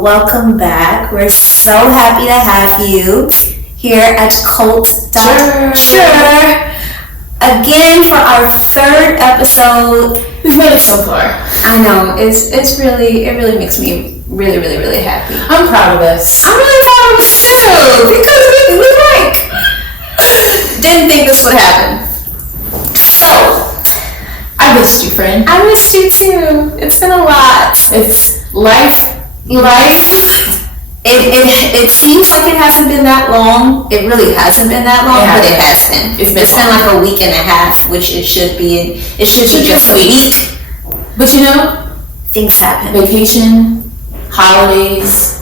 welcome back. We're so happy to have you here at Cult.ure. Again for our third episode. We've made it so far. I know, it really makes me really happy. I'm proud of us. I'm really proud of us too, because we didn't think this would happen. So, I missed you, friend. I missed you too. It's been a lot. It's life. It seems like it hasn't been that long. It really hasn't been that long, but it has been. It's been like a week and a half, which it should be. It should be just a week. But you know, things happen. Vacation, holidays,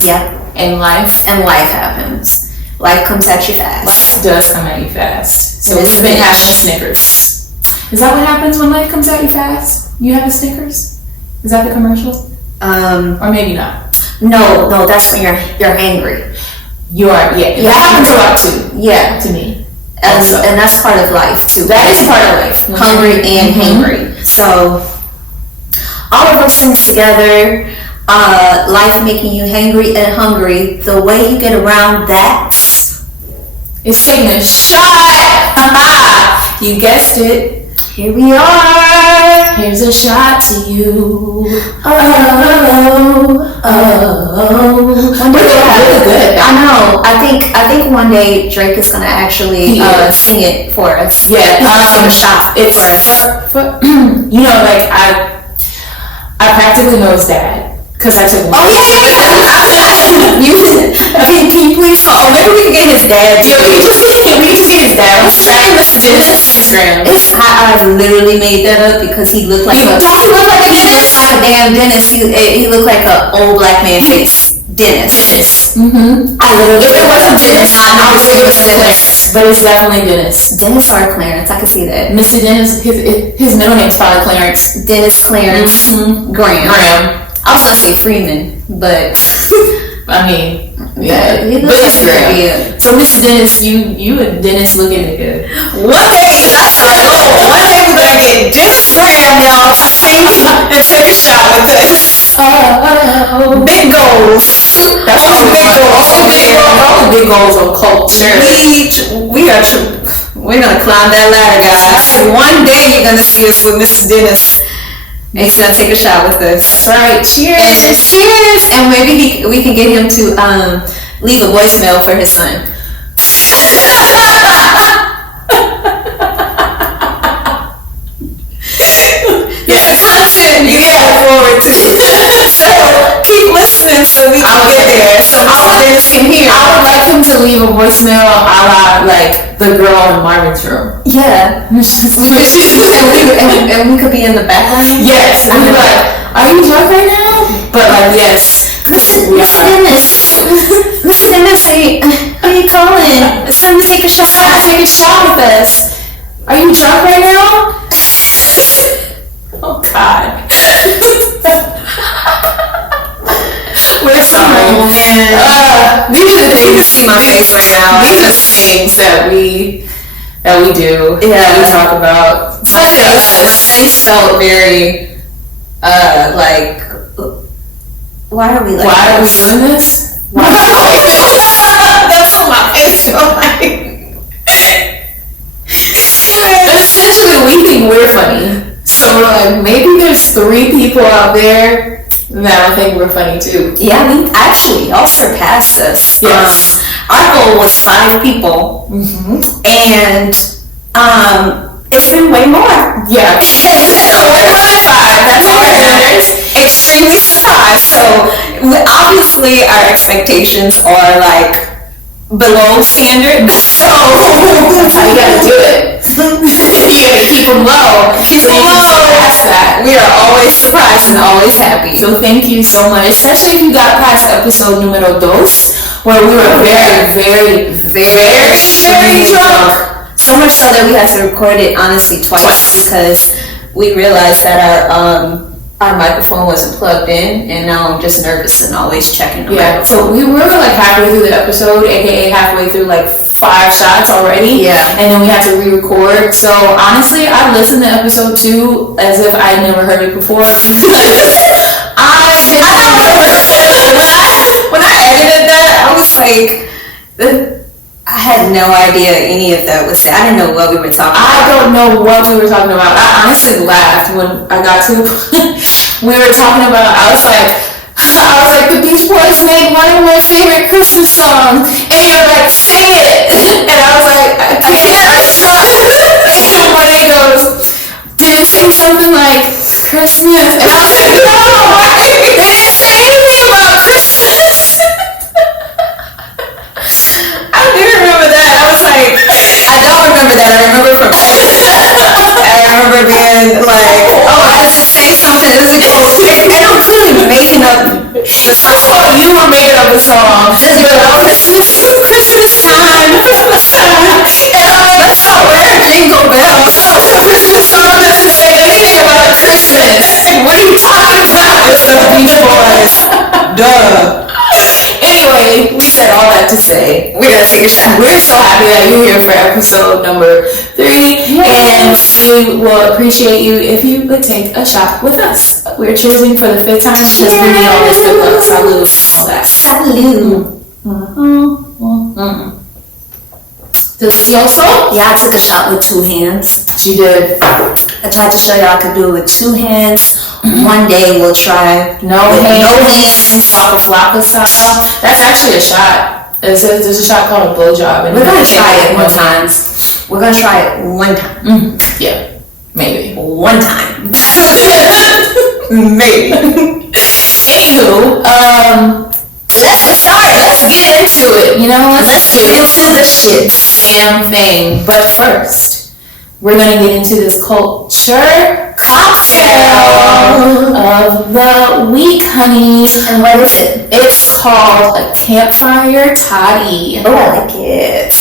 and life happens. Life comes at you fast. Life does come at you fast. So we've been having a Snickers. Is that what happens when life comes at you fast? You have a Snickers? Is that the commercial? Or maybe not. No, that's when you're hangry. You are, That happens a lot too. Yeah. To me. And that's part of life too. That is part of life. Hungry and hangry. So all of those things together, life making you hangry and hungry, the way you get around that is taking a shot. You guessed it. Here we are. Here's a shot to you. One day really good. I know. I think one day Drake is gonna actually sing it for us. Yeah. Sing a shot for us. You know, like I practically know his dad. Because I took one. Can you please? Maybe we can get his dad. We can get his dad. What's his name? Mr. Dennis Instagram. I literally made that up because he looked like Don't he look like a Dennis? Like a damn Dennis. He looked like an old black man face. Dennis. Mm-hmm. I literally. If it wasn't Dennis, I would say it was Dennis. But it's definitely Dennis. Dennis or Clarence. I can see that. Mr. Dennis. His middle name's probably Clarence. Dennis Clarence Graham. I was gonna say Freeman, but I mean, he looks like Graham. So Miss Dennis, you and Dennis looking good. One day we're gonna get Dennis Graham, y'all, to sing and take a shot with us. Big goals. That's all big goals. All the big goals on Cult.ure. We're gonna climb that ladder, guys. One day you're gonna see us with Mr. Dennis. And he's gonna take a shot with us. That's right. Cheers. Cheers. And maybe we can get him to leave a voicemail for his son. Content you look forward to. So keep listening so we can get there. So Dennis can hear. I would like him to leave a voicemail a la like the girl in Marvin's room. Yeah. and we could be in the background. Yes. And we'd be like, are you drunk right now? But like, yes. Mr. Dennis, are you calling? It's time to take a shot. Take a shot with us. Are you drunk right now? Oh God. We're sorry. Oh man. These are the things. You can see my face right now. These are the things that we do. Yeah. We talk about. Things felt very like. Why are we doing this? Why? That's what my face felt like. Essentially, we think we're funny. So we're like, maybe there's 3 people out there that think we're funny too. Yeah, y'all surpassed us. Yes. Our goal was 5 people. Mm-hmm. And it's been way more. Yeah. We're not at 5. That's all that matters. Extremely surprised. So obviously our expectations are like below standard. So that's how you gotta do it. You gotta keep them low. Past that. We are always surprised and always happy. So thank you so much. Especially if you got past episode numero 2, where we were very drunk. So much so that we had to record it honestly twice because we realized that our microphone wasn't plugged in, and now I'm just nervous and always checking the microphone. So we were like halfway through the episode, aka halfway through like 5 shots already. Yeah. And then we had to re-record. So honestly, I listened to episode 2 as if I had never heard it before because I didn't when I edited that, I was like, I had no idea any of that was. I didn't know what we were talking about. I don't know what we were talking about. I honestly laughed when I got to the point we were talking about. I was like, the Beach Boys made one of my favorite Christmas songs, and you're like, sing it, and I was like, I can't. And Money goes, did it say something like Christmas? And I was like, no, they didn't say anything about Christmas. I do remember that. I was like, I don't remember that. I remember from. I remember being like, oh, I have to say something. This is cool. And I was really making up. First of all, you were making up a song. You're like, it's Christmas time. And I'm like, Let's start wearing jingle bells. it's a Christmas song doesn't say anything about Christmas. What are you talking about? It's the Beach Boys. Duh. Anyway, we said all that to say, We're gonna take a shot. we're so happy that you're here for episode number 3, and we will appreciate you if you would take a shot with us. We're choosing for the 5th time because we need all this good luck. Salud, all that. Salud. Delicioso? Yeah, I took a shot with 2 hands. You did. I tried to show you I could do it with 2 hands. One day we'll try. No hands. No hands. Waka flocka style. That's actually a shot. There's a shot called a blowjob. We're gonna try it one time. We're gonna try it one time. Yeah, maybe. One time. Maybe. Anywho, let's get started. Let's get into it. You know, let's get into the shit damn thing. But first, we're gonna get into this culture cocktail of the week, honey. And what is it? It's called a campfire toddy. Oh, I like it.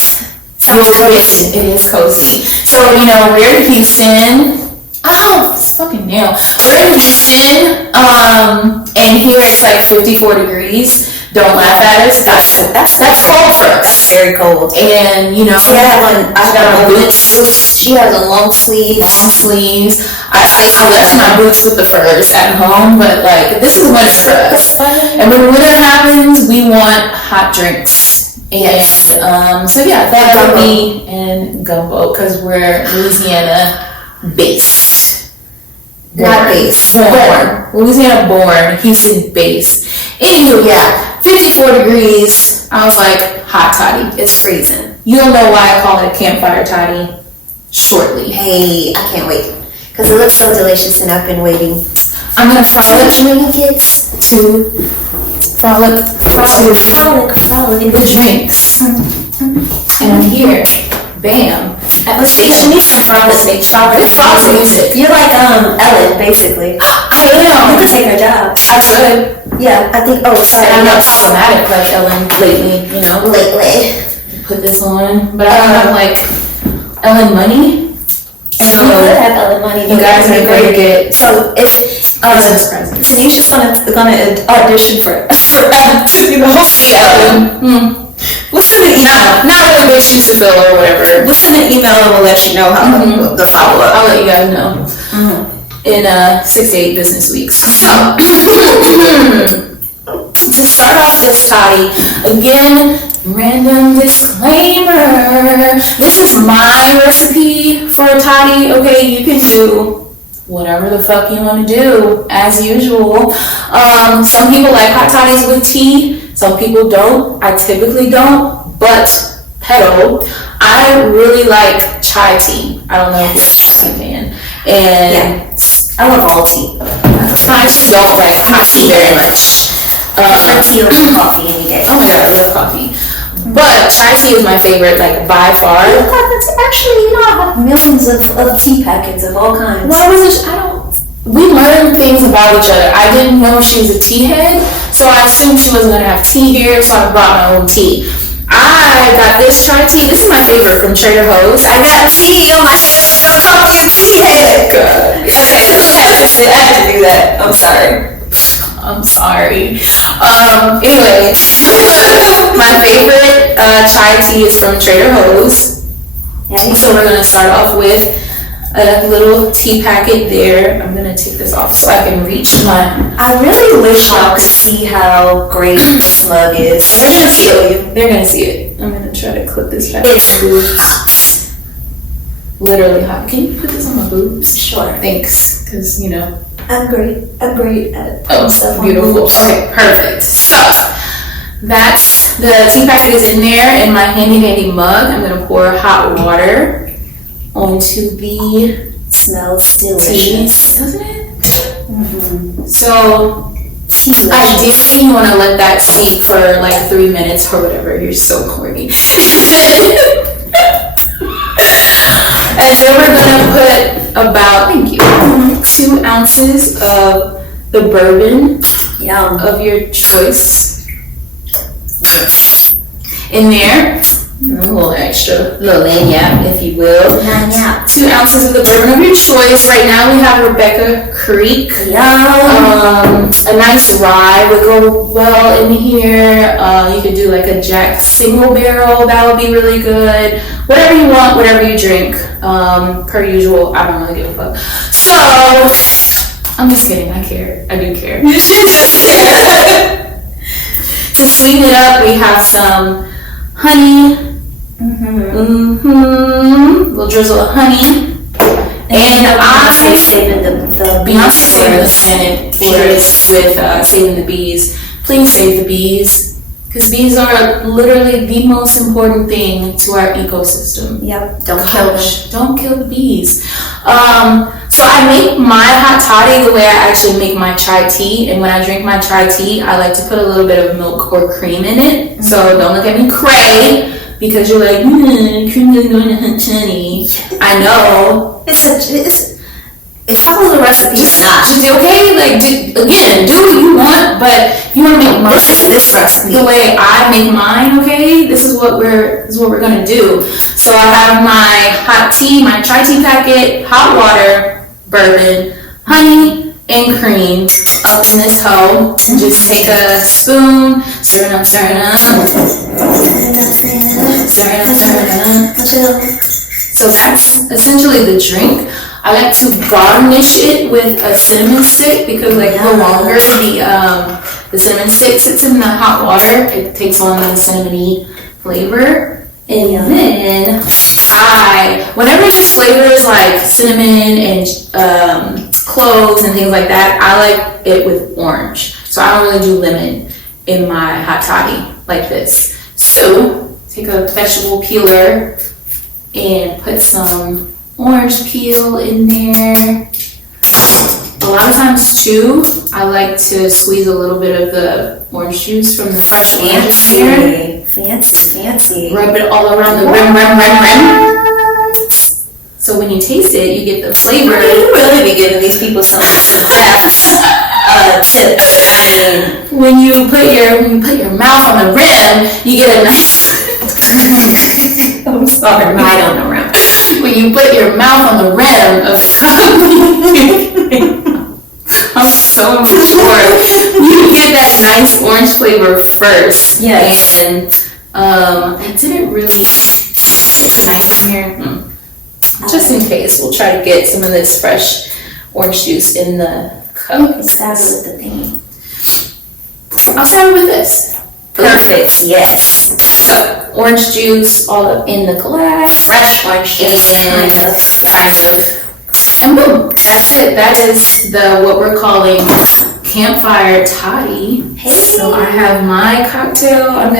It is cozy. So, you know, we're in Houston. Oh, fucking nail. We're in Houston, and here it's like 54 degrees. Don't laugh at us. That's cold for us. Very cold. And, you know, I've got my boots. She has a long sleeve. Long sleeves. I left my boots with the furs at home, but like, this is winter for us. And when winter happens, we want hot drinks. And so yeah, that would be in gumbo because we're Louisiana based. Not based. Born. Louisiana born, Houston based. Anywho, yeah, 54 degrees. I was like, hot toddy. It's freezing. You'll know why I call it a campfire toddy shortly. Hey, I can't wait. Because it looks so delicious and I've been waiting. I'm going to frolic to frolic in the drinks. And here, bam. Let's see, she needs some frolic music. You're like Ellen, basically. I You am. could take her job. I could. Yeah, I think, oh, sorry. And I'm not problematic like Ellen lately, you know. Lately. Put this on. But I don't have like Ellen money. You could have Ellen money. You guys are going to get So if Christmas presents. Tanisha's gonna audition for Ellen to be the host. Ellen. We'll send an email. Not really big shoes to fill or whatever. We'll send an email and we'll let you know how the follow up. I'll let you guys know. In 6 to 8 business weeks. So, to start off this toddy, again, random disclaimer. This is my recipe for a toddy. Okay, you can do whatever the fuck you want to do, as usual. Some people like hot toddies with tea. Some people don't. I typically don't, but pedo. I really like chai tea. I don't know if you're a chai fan. And I love all tea. I just don't like tea very much. Tea over coffee any day. Oh my god, I love coffee. But chai tea is my favorite, like by far. Actually, you know, I have millions of tea packets of all kinds. Well, we learned things about each other. I didn't know she was a tea head, so I assumed she wasn't gonna have tea here, so I brought my own tea. I got this chai tea. This is my favorite from Trader Joe's. I got tea on my shirt. Don't call me a tea head. God. I had to do that. I'm sorry. Anyway, my favorite chai tea is from Trader Joe's. So we're gonna start off with a little tea packet there. I'm gonna take this off so I can reach my. I really wish y'all could see how great this mug is. They're gonna see it. They're gonna see it. I'm gonna try to clip this back. It's literally hot. Can you put this on my boobs? Sure. Thanks, because you know. I'm great at stuff. Beautiful. Okay, perfect. So that's the tea packet is in there in my handy dandy mug. I'm gonna pour hot water onto the Smells tea, delicious. doesn't it? Mm-hmm. So ideally, you want to let that steep for like 3 minutes or whatever. You're so corny. And then we're gonna put about 2 ounces of the bourbon of your choice in there. A little extra, little lagniappe, if you will. 2 ounces of the bourbon of your choice. Right now we have Rebecca Creek. A nice rye would go well in here. You could do like a Jack single barrel. That would be really good. Whatever you want, whatever you drink. Per usual, I don't really give a fuck. So, I'm just kidding. I care. I do care. You should just care. To sweeten it up, we have some honey. Little drizzle of honey. And Beyonce saving the Beyonce saving the Senate with saving the bees. Please save the bees, because bees are literally the most important thing to our ecosystem. Yep. Don't kill them. Don't kill the bees. So I make my hot toddy the way I actually make my chai tea. And when I drink my chai tea, I like to put a little bit of milk or cream in it. So don't look at me cray, because you're like, cream is going to hot toddy. I know. It follows the recipe. Just okay, like do what you want, but you want to make mine. This recipe the way I make mine. Okay, this is what we're gonna do. So I have my hot tea, my chai tea packet, hot water, bourbon, honey, and cream up in this hoe. Just take a spoon, stir it up. So that's essentially the drink. I like to garnish it with a cinnamon stick, because like the longer the cinnamon stick sits in the hot water, it takes on the cinnamony flavor. And then whenever it's flavors like cinnamon and cloves and things like that, I like it with orange. So I don't really do lemon in my hot toddy like this. So take a vegetable peeler and put some orange peel in there. A lot of times too, I like to squeeze a little bit of the orange juice from the fresh oranges here. Fancy. Rub it all around the rim. So when you taste it, you get the flavor. You really be giving these people some fast tips. When you put your mouth on the rim, you get a nice. I'm sorry, I don't know rim. When you put your mouth on the rim of something, I'm so immature. You get that nice orange flavor first. Yes. And I didn't really it's nice in here. Just in case, we'll try to get some of this fresh orange juice in the cup. Stab it with the thing. I'll start with this. Perfect, yes. So, orange juice all up in the glass. Fresh orange juice, kind of. And boom, that's it. That is what we're calling campfire toddy. Hey. So I have my cocktail. I'm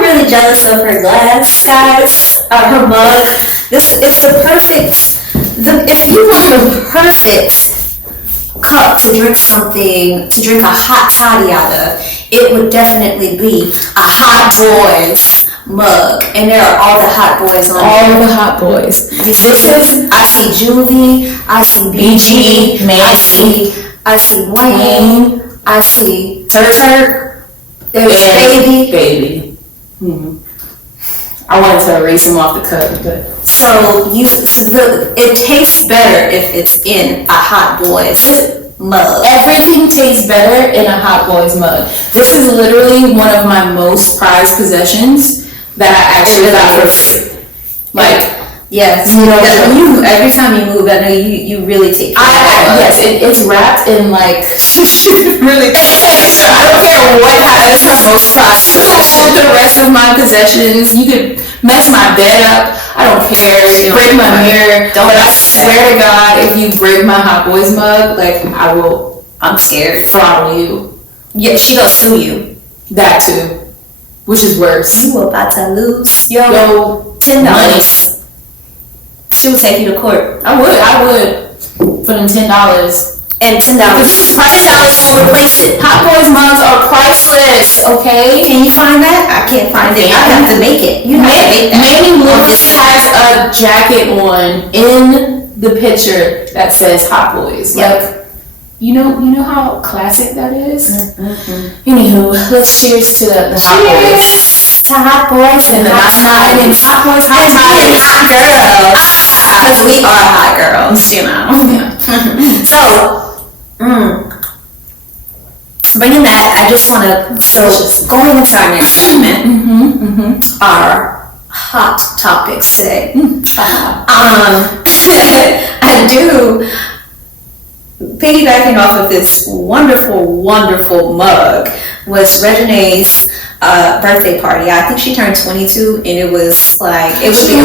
really jealous of her glass, guys. Her mug. It's the perfect. If you want the perfect cup to drink a hot toddy out of, it would definitely be a Hot Boys mug. And there are all the Hot Boys on all there. the Hot Boys. I see Juvie, I see BG, I see Wayne, I see Turk, there's Baby. Mm-hmm. I wanted to erase him off the cup, but it tastes better if it's in a Hot Boys mug. Everything tastes better in a Hot Boys mug. This is literally one of my most prized possessions that I actually got for free. Like Yes, You know, when you every time you move, I know you really take care of it. Yes, it's wrapped in like Really. I don't care what happens. It's most prized the rest of my possessions. You could mess my bed up. I don't care. Break my mirror. But I swear to God, if you break my Hot Boys mug, like I will. I'm scared. Throttle you. Yeah, she gonna sue you. That too, which is worse. You about to lose yo $10. She'll take you to court. I would for them $10. And $10 will replace it. Hot Boys mugs are priceless, okay? Can you find that? I can't find it. I have to make it. You have to make that. Manny Lewis has a jacket on in the picture that says Hot Boys. Yep. Like, you know how classic that is? Anywho, let's cheers to the Hot Boys. To Hot Boys and the Hot Boys, hot girls. Because we are hot girls, you know. Yeah. So, bringing that, I just want to, going into our next segment, our hot topics today. I do, piggybacking off of this wonderful, wonderful mug, was Regine's birthday party. I think she turned 22, and it was like, it would be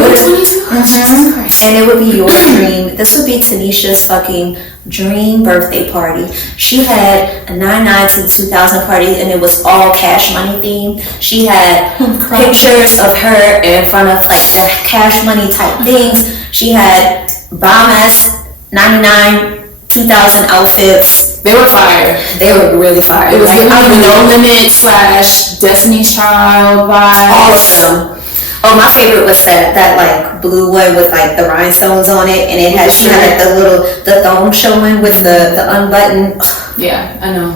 22? And it would be your dream. This would be Tanisha's fucking dream birthday party. She had a 99 to 2000 party, and it was all Cash Money themed. She had pictures of her in front of like the Cash Money type things. She had bomb ass 99 2000 outfits. They were fire. They were really fire. It was like, No Limit / Destiny's Child vibes. All of them. Oh, my favorite was that like blue one with like the rhinestones on it, and it had she had like the thong showing with the unbuttoned. Yeah, I know.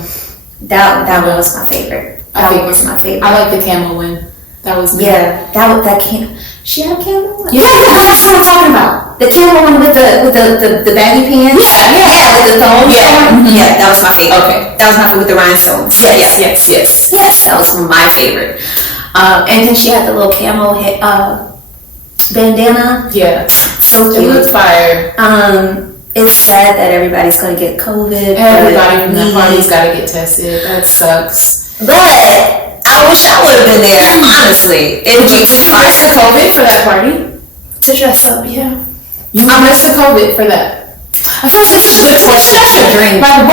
That one was my favorite. That was my favorite. I like the camel one. That was me. Yeah, that came. She had a camel one. Yeah, that's what I'm talking about. The camel one with the baggy pants. Yeah, with the thong. Yeah, that was my favorite. Okay, that was my favorite with the rhinestones. Yes. That was my favorite. And then she had the little camel bandana. Yeah, so cute. It looked fire. It's sad that everybody's gonna get COVID. Everybody from the party's gotta get tested. That sucks. But I wish I would have been there, honestly. Did you risk the COVID for that party? To dress up, yeah. You risked the COVID for that. I feel like that's a good question. That's your dream. Like,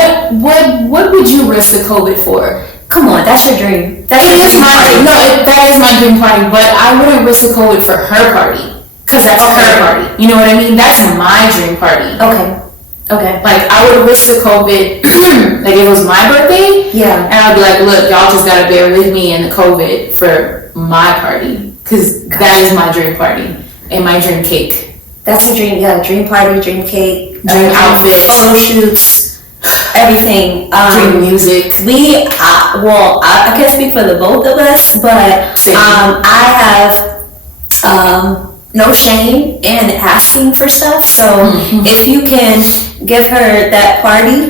what would you risk the COVID for? Come on, that's your dream. That is my dream party, but I wouldn't risk the COVID for her party. Because that's her party. You know what I mean? That's my dream party. Okay. Like, I would risk the COVID, like, if it was my birthday. Yeah. And I'd be like, look, y'all just gotta bear with me in the COVID for my party. Because that is my dream party. And my dream cake. That's your dream, yeah. Dream party, dream cake. Dream outfit. Photo shoots. Everything. Dream music. I can't speak for the both of us, but I have no shame in asking for stuff. So if you can give her that party,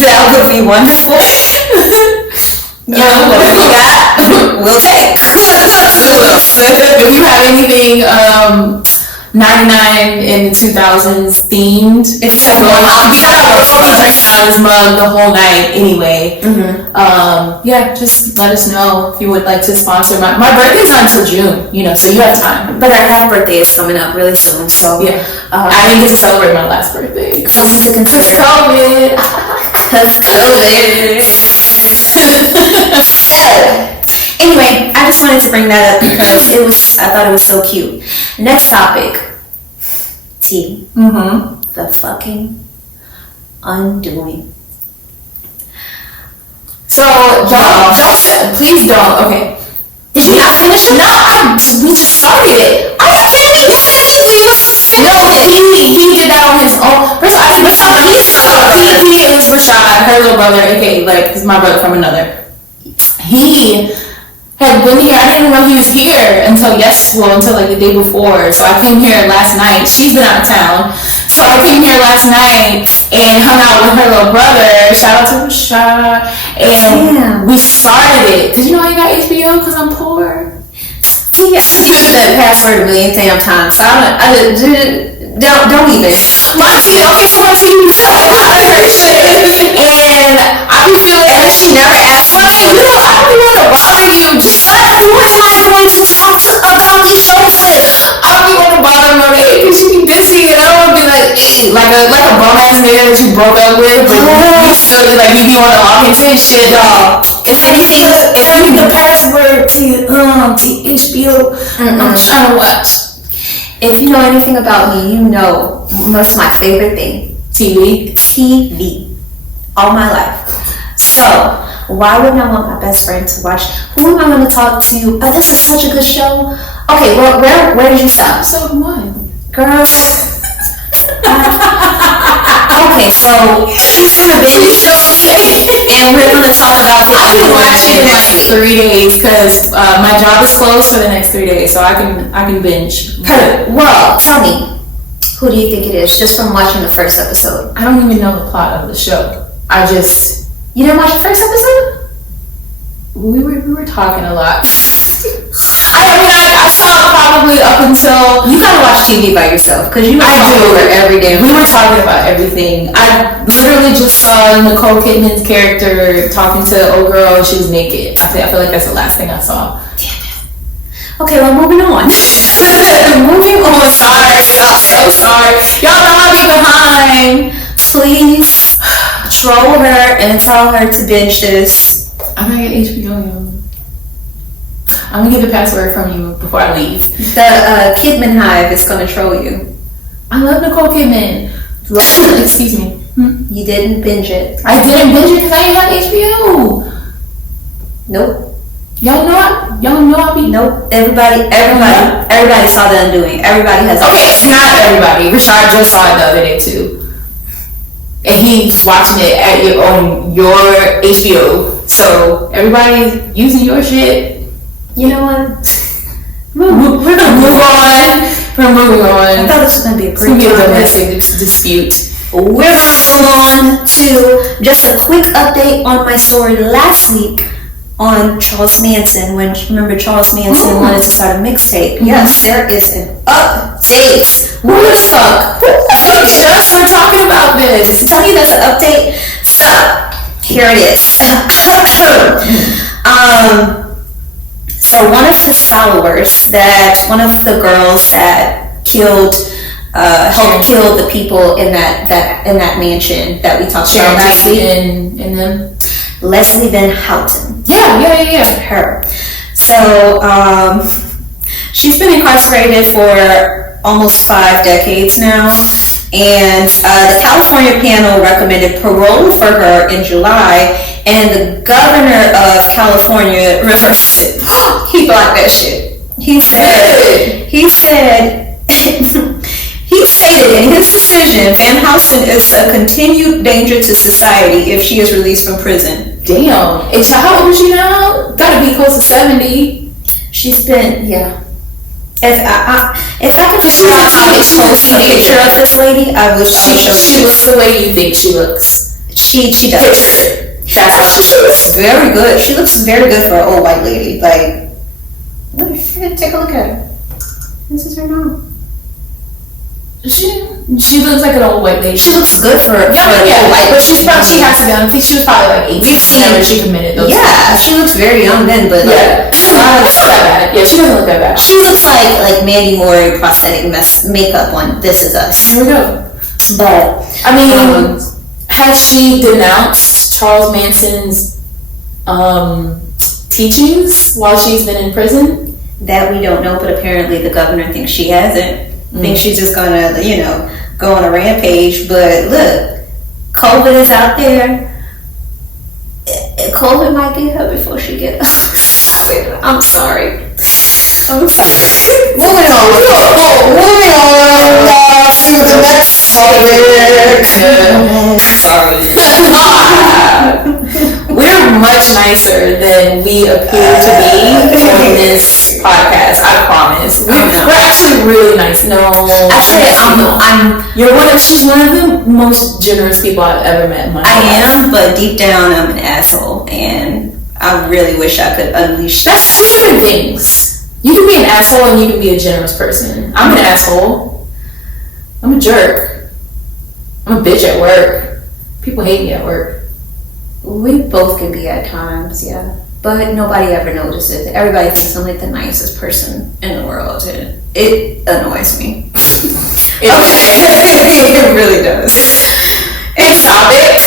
that would be wonderful. What we got, we'll take. If you have anything 99 in the 2000s themed, I'll be on this mug the whole night anyway. Yeah, just let us know if you would like to sponsor my birthday's not until June, so you have time. But our half birthday is coming up really soon, so yeah. I didn't get to celebrate my last birthday because COVID. So, anyway, I just wanted to bring that up because I thought it was so cute. Next topic. T. The fucking undoing. So, y'all, please don't. Okay. Did you not finish it? No, we just started it. Are you kidding me? Yes, it is. We were so No, he did that on his own. First, I think it was Rashad, her little brother, aka like my brother from another. He had been here. I didn't know he was here until like the day before. So I came here last night. She's been out of town, so I came here last night and hung out with her little brother. Shout out to Rashad. And we started it because I got HBO because I'm poor. For me. I've used the password a million damn times. So don't even. My TV, okay, so my TV fell out of her shit, and I be feeling like she never asked me. I don't want to bother you, but who am I going to talk about these shows with? I don't even want to bother Maria because she be busy, and I don't want to be like a bum ass nigga that you broke up with, but you still like you be want to log into his shit, dog. If anything, the password to HBO. I'm trying to watch. If you know anything about me, you know what's my favorite thing. TV. All my life. So, why wouldn't I want my best friend to watch? Who am I going to talk to? Oh, this is such a good show. Okay, well, where did you stop? Episode 1. Girl. Okay, so she's gonna binge and we're gonna talk about the I can watch it in like 3 days because my job is closed for the next 3 days, so I can binge. Well, tell me, who do you think it is just from watching the first episode? I don't even know the plot of the show. You didn't watch the first episode? We were talking a lot. I saw probably up until you gotta watch TV by yourself because you. I do every day. We were talking about everything. I literally just saw Nicole Kidman's character talking to old girl and she was naked. I feel like that's the last thing I saw. Damn it. Okay, well, moving on. Moving on. Sorry, I'm so sorry. Y'all know I'll be behind. Please troll her and tell her to binge this. I'm gonna get HBO, yo. I'm gonna get the password from you before I leave. The Kidman Hive is gonna troll you. I love Nicole Kidman. Excuse me. You didn't binge it. I didn't binge it because I didn't have HBO. Nope. Y'all know I be. Nope. Everybody saw the undoing. Everybody has. Okay, it's not everybody. Rashad just saw it the other day too, and he's watching it on your HBO. So everybody using your shit. You know what? We're gonna move on. We're moving on. I thought this was gonna be a great domestic dispute. We're gonna move on to just a quick update on my story last week on Charles Manson. Remember Charles Manson wanted to start a mixtape? Mm-hmm. Yes, there is an update. Who the fuck? Just start talking about this. Tell you that's an update. So here it is. So one of his followers, one of the girls that helped kill the people in that mansion that we talked about last week. In them. Leslie Van Houten. Yeah. Her. So she's been incarcerated for almost 5 decades now. And the California panel recommended parole for her in July, and the governor of California reversed it. He blocked that shit. He stated in his decision, Van Houten is a continued danger to society if she is released from prison. Damn. And so how old is she now? Gotta be close to 70. She's been, yeah. If I could figure out how to post a picture of this lady, I would show you. She looks the way you think she looks. She does. That's how she looks. Very good. She looks very good for an old white lady. Like, take a look at her. This is her mom. She looks like an old white lady. She looks good for an old white lady. She has to be on. She was probably like 18 whenever she committed those. Yeah, she looks very young then, but yeah, it's not that bad. Yeah, she doesn't look that bad. She looks like Mandy Moore prosthetic makeup on This Is Us. There we go. But I mean, has she denounced Charles Manson's teachings while she's been in prison? That we don't know, but apparently the governor thinks she hasn't. Think she's just gonna, go on a rampage. But look, COVID is out there. COVID might get her before she get us. I'm sorry. Moving on to the next topic. Sorry. We're much nicer than we appear to be on this podcast. I promise. We're actually really nice. No, actually, she's one of the most generous people I've ever met in my life. I am, but deep down, I'm an asshole, and I really wish I could unleash. That's 2 different things. You can be an asshole and you can be a generous person. I'm an asshole. I'm a jerk. I'm a bitch at work. People hate me at work. We both can be at times, yeah. But nobody ever notices. Everybody thinks I'm like the nicest person in the world, and it annoys me. It really does. Next topic.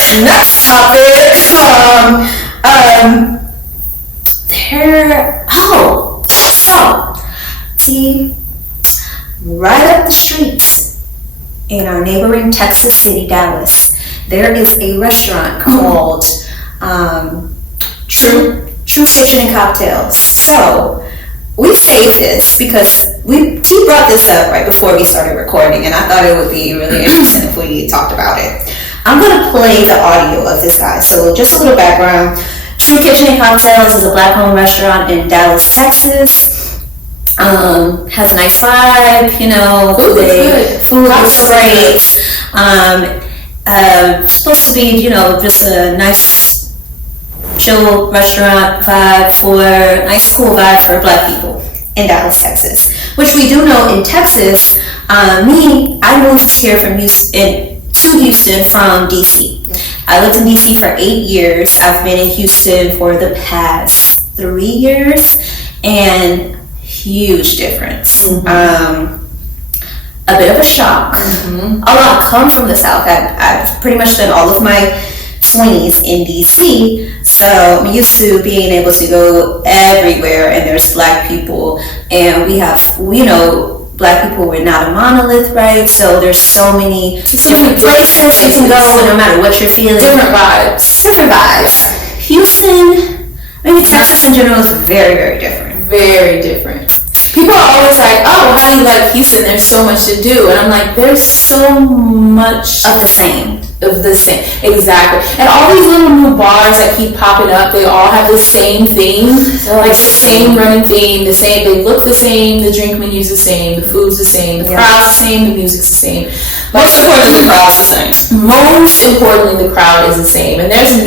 Right up the street in our neighboring Texas city, Dallas, there is a restaurant called True Kitchen and Cocktails. So we saved this because he brought this up right before we started recording, and I thought it would be really interesting if we talked about it. I'm going to play the audio of this guy. So just a little background. True Kitchen and Cocktails is a black-owned restaurant in Dallas, Texas. Has a nice vibe, food is great. Supposed to be, just a nice chill restaurant vibe cool vibe for black people in Dallas, Texas. Which we do know in Texas, I moved here to Houston from DC. I lived in DC for 8 years. I've been in Houston for the past 3 years, and huge difference. A bit of a shock. A lot come from the South. I've pretty much done all of my 20s in DC, so I'm used to being able to go everywhere, and there's black people, and black people, we're not a monolith, right? So there's so many different places you can go, no matter what you're feeling. Different vibes. Yeah. Houston, Texas in general is very, very different. Very different. People are always like, oh, how do you like Houston? There's so much to do. And I'm like, there's so much of the same. Exactly. And all these little new bars that keep popping up, they all have the same theme. Like the same running theme, they look the same, the drink menu's the same, the food's the same, the crowd's the same, the music's the same. Most importantly, the crowd's the same. Most importantly, the crowd is the same. And there's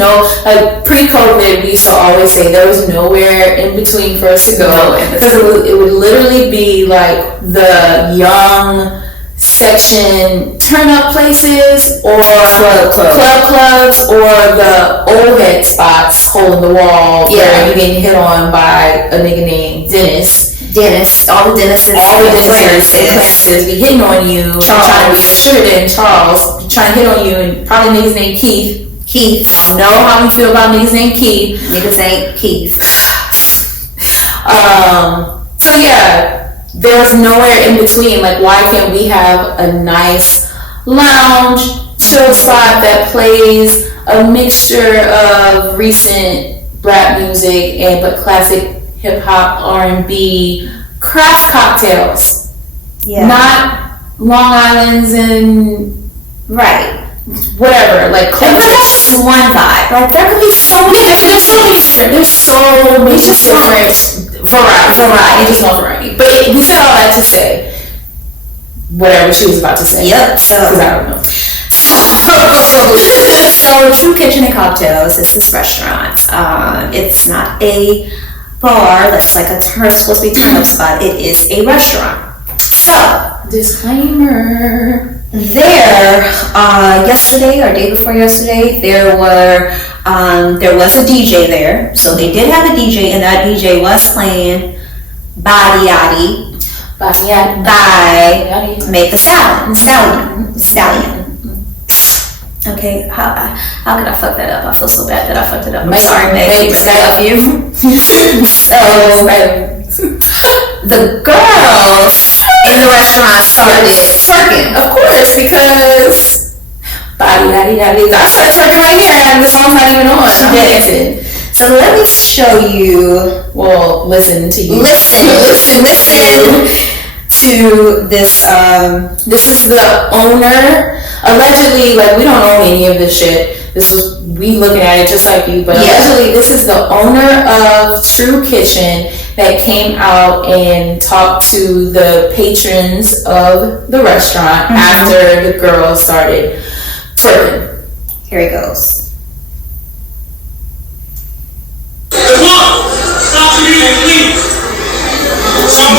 pre-COVID, we used to always say there was nowhere in between for us to go. Because it would literally be like the young section turn-up places, or clubs, or the old head spots, hole in the wall, where you getting hit on by a nigga named Dennis, all the Dennises be hitting on you, trying to be sugar than Charles, trying to hit on you, and probably niggas named Keith. I don't know how we feel about niggas named Keith. Niggas ain't Keith. So yeah, there's nowhere in between. Like, why can't we have a nice lounge, chill spot that plays a mixture of recent rap music but classic hip hop, R&B, craft cocktails, not Long Island's and whatever, like but that's just one vibe. Like there could be so many. There's so many different variety. Just want variety. But we said all that to say whatever she was about to say. Yep. Because I don't know. So True Kitchen and Cocktails is this restaurant. It's not a bar that's like supposed to be turn-up spot. It is a restaurant. So disclaimer. There, yesterday or day before yesterday, there was a DJ there. So they did have a DJ, and that DJ was playing Body Yaddy by Make the Stallion. Okay, how could I fuck that up? I feel so bad that I fucked it up. I'm sorry, Meg. I love you. So the girls in the restaurant started twerking, of course, because Body Yaddy. I started twerking right here, and the song's not even on. I'm dancing. So let me show you. Well, listen to you. Listen to this. This is the owner. Allegedly, like, we don't own any of this shit. This was we looking at it just like you, but allegedly this is the owner of True Kitchen that came out and talked to the patrons of the restaurant after the girls started twerking. Here it goes. Stop the music, please. So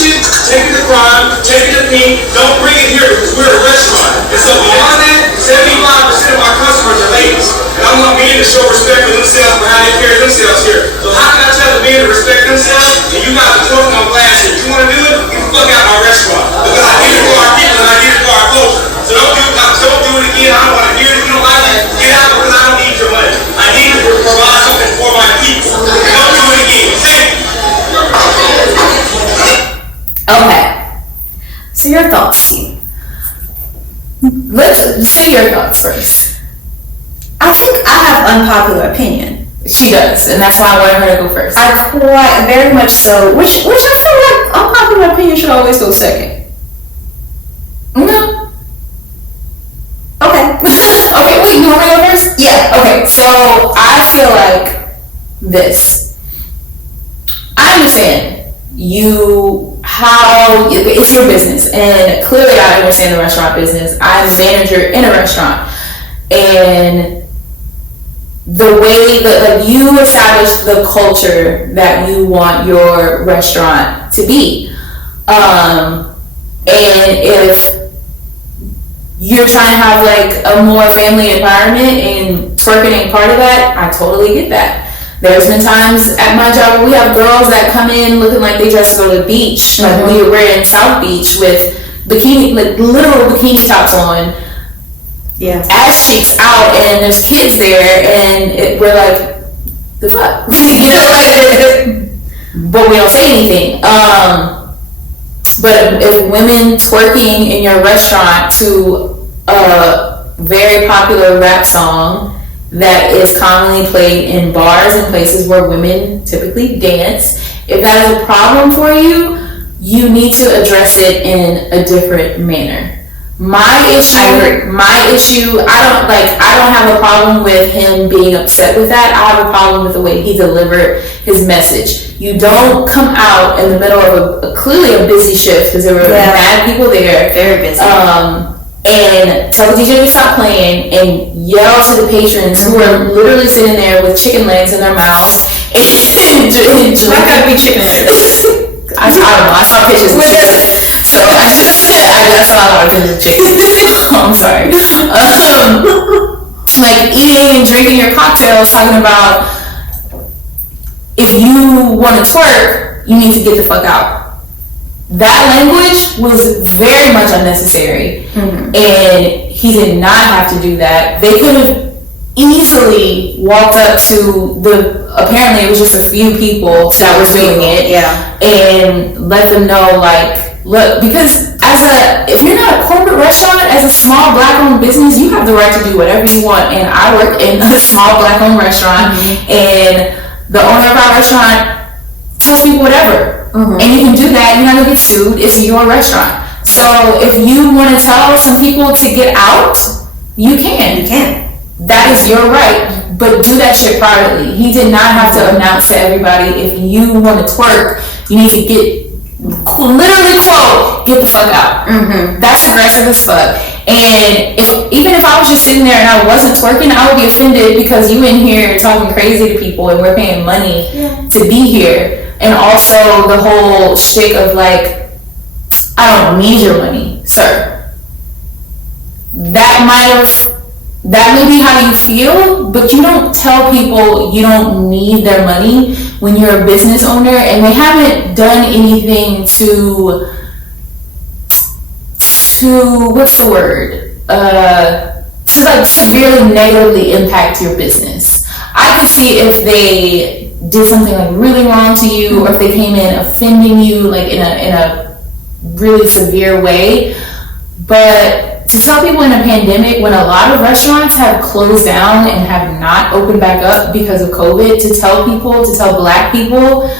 shit, take it to crime, take it to me. Don't bring it here because we're a restaurant. And so beyond that, 75% of our customers are ladies. And I want men to show respect for themselves for how they carry themselves here. So how can I tell the men to respect themselves and you guys are talking on glass shit? You want to do it? Get the fuck out of my restaurant. Because I did it for our people and I did it for our culture. So don't do it again. I don't want to hear it. If you don't like it, get out because I don't need your money. I need to provide something for my people. Don't do it again. Thank you. Okay. So your thoughts. Let's say your thoughts first. I think I have unpopular opinion. She does, and that's why I wanted her to go first. I quite very much so. Which I feel like unpopular opinion should always go second. No. Okay. Okay, wait, you want me to go first? Yeah. Okay, so I feel like this. I understand it's your business, and clearly I understand the restaurant business. I'm a manager in a restaurant, and the way that you establish the culture that you want your restaurant to be, and if you're trying to have like a more family environment and twerking ain't part of that, I totally get that. There's been times at my job where we have girls that come in looking like they dress to go to the beach. Like we were in South Beach with bikini, like literal bikini tops on. Yeah. Ass cheeks out, and there's kids there, and we're like, the fuck? You know, like, but we don't say anything. But if women twerking in your restaurant to a very popular rap song that is commonly played in bars and places where women typically dance, if that is a problem for you, you need to address it in a different manner. My issue, I don't have a problem with him being upset with that. I have a problem with the way he delivered his message. You don't come out in the middle of clearly a busy shift because there were mad people there. Very busy. And tell the DJ to stop playing and yell to the patrons who are literally sitting there with chicken legs in their mouths. And Why gotta be chicken legs? I don't know. I saw pictures of chicken. So I saw a lot of pictures of chicken. I'm sorry. Like eating and drinking your cocktails, talking about if you want to twerk, you need to get the fuck out. That language was very much unnecessary, and he did not have to do that. They could have easily walked up to apparently it was just a few people that were doing it, and let them know, like, look, because if you're not a corporate restaurant, as a small black-owned business, you have the right to do whatever you want. And I work in a small black-owned restaurant, and the owner of our restaurant tells people whatever. And you can do that. You're not gonna get sued. It's your restaurant. So if you want to tell some people to get out, you can. You can. That is your right. But do that shit privately. He did not have to announce to everybody, if you want to twerk, you need to literally quote, get the fuck out. That's aggressive as fuck. And even if I was just sitting there and I wasn't twerking, I would be offended because you in here talking crazy to people and we're paying money to be here. And also the whole shtick of like, I don't need your money, sir. That may be how you feel, but you don't tell people you don't need their money when you're a business owner and they haven't done anything to what's the word? To like severely negatively impact your business. I could see if they did something like really wrong to you, or if they came in offending you like in a really severe way. But to tell people in a pandemic when a lot of restaurants have closed down and have not opened back up because of COVID, to tell black people,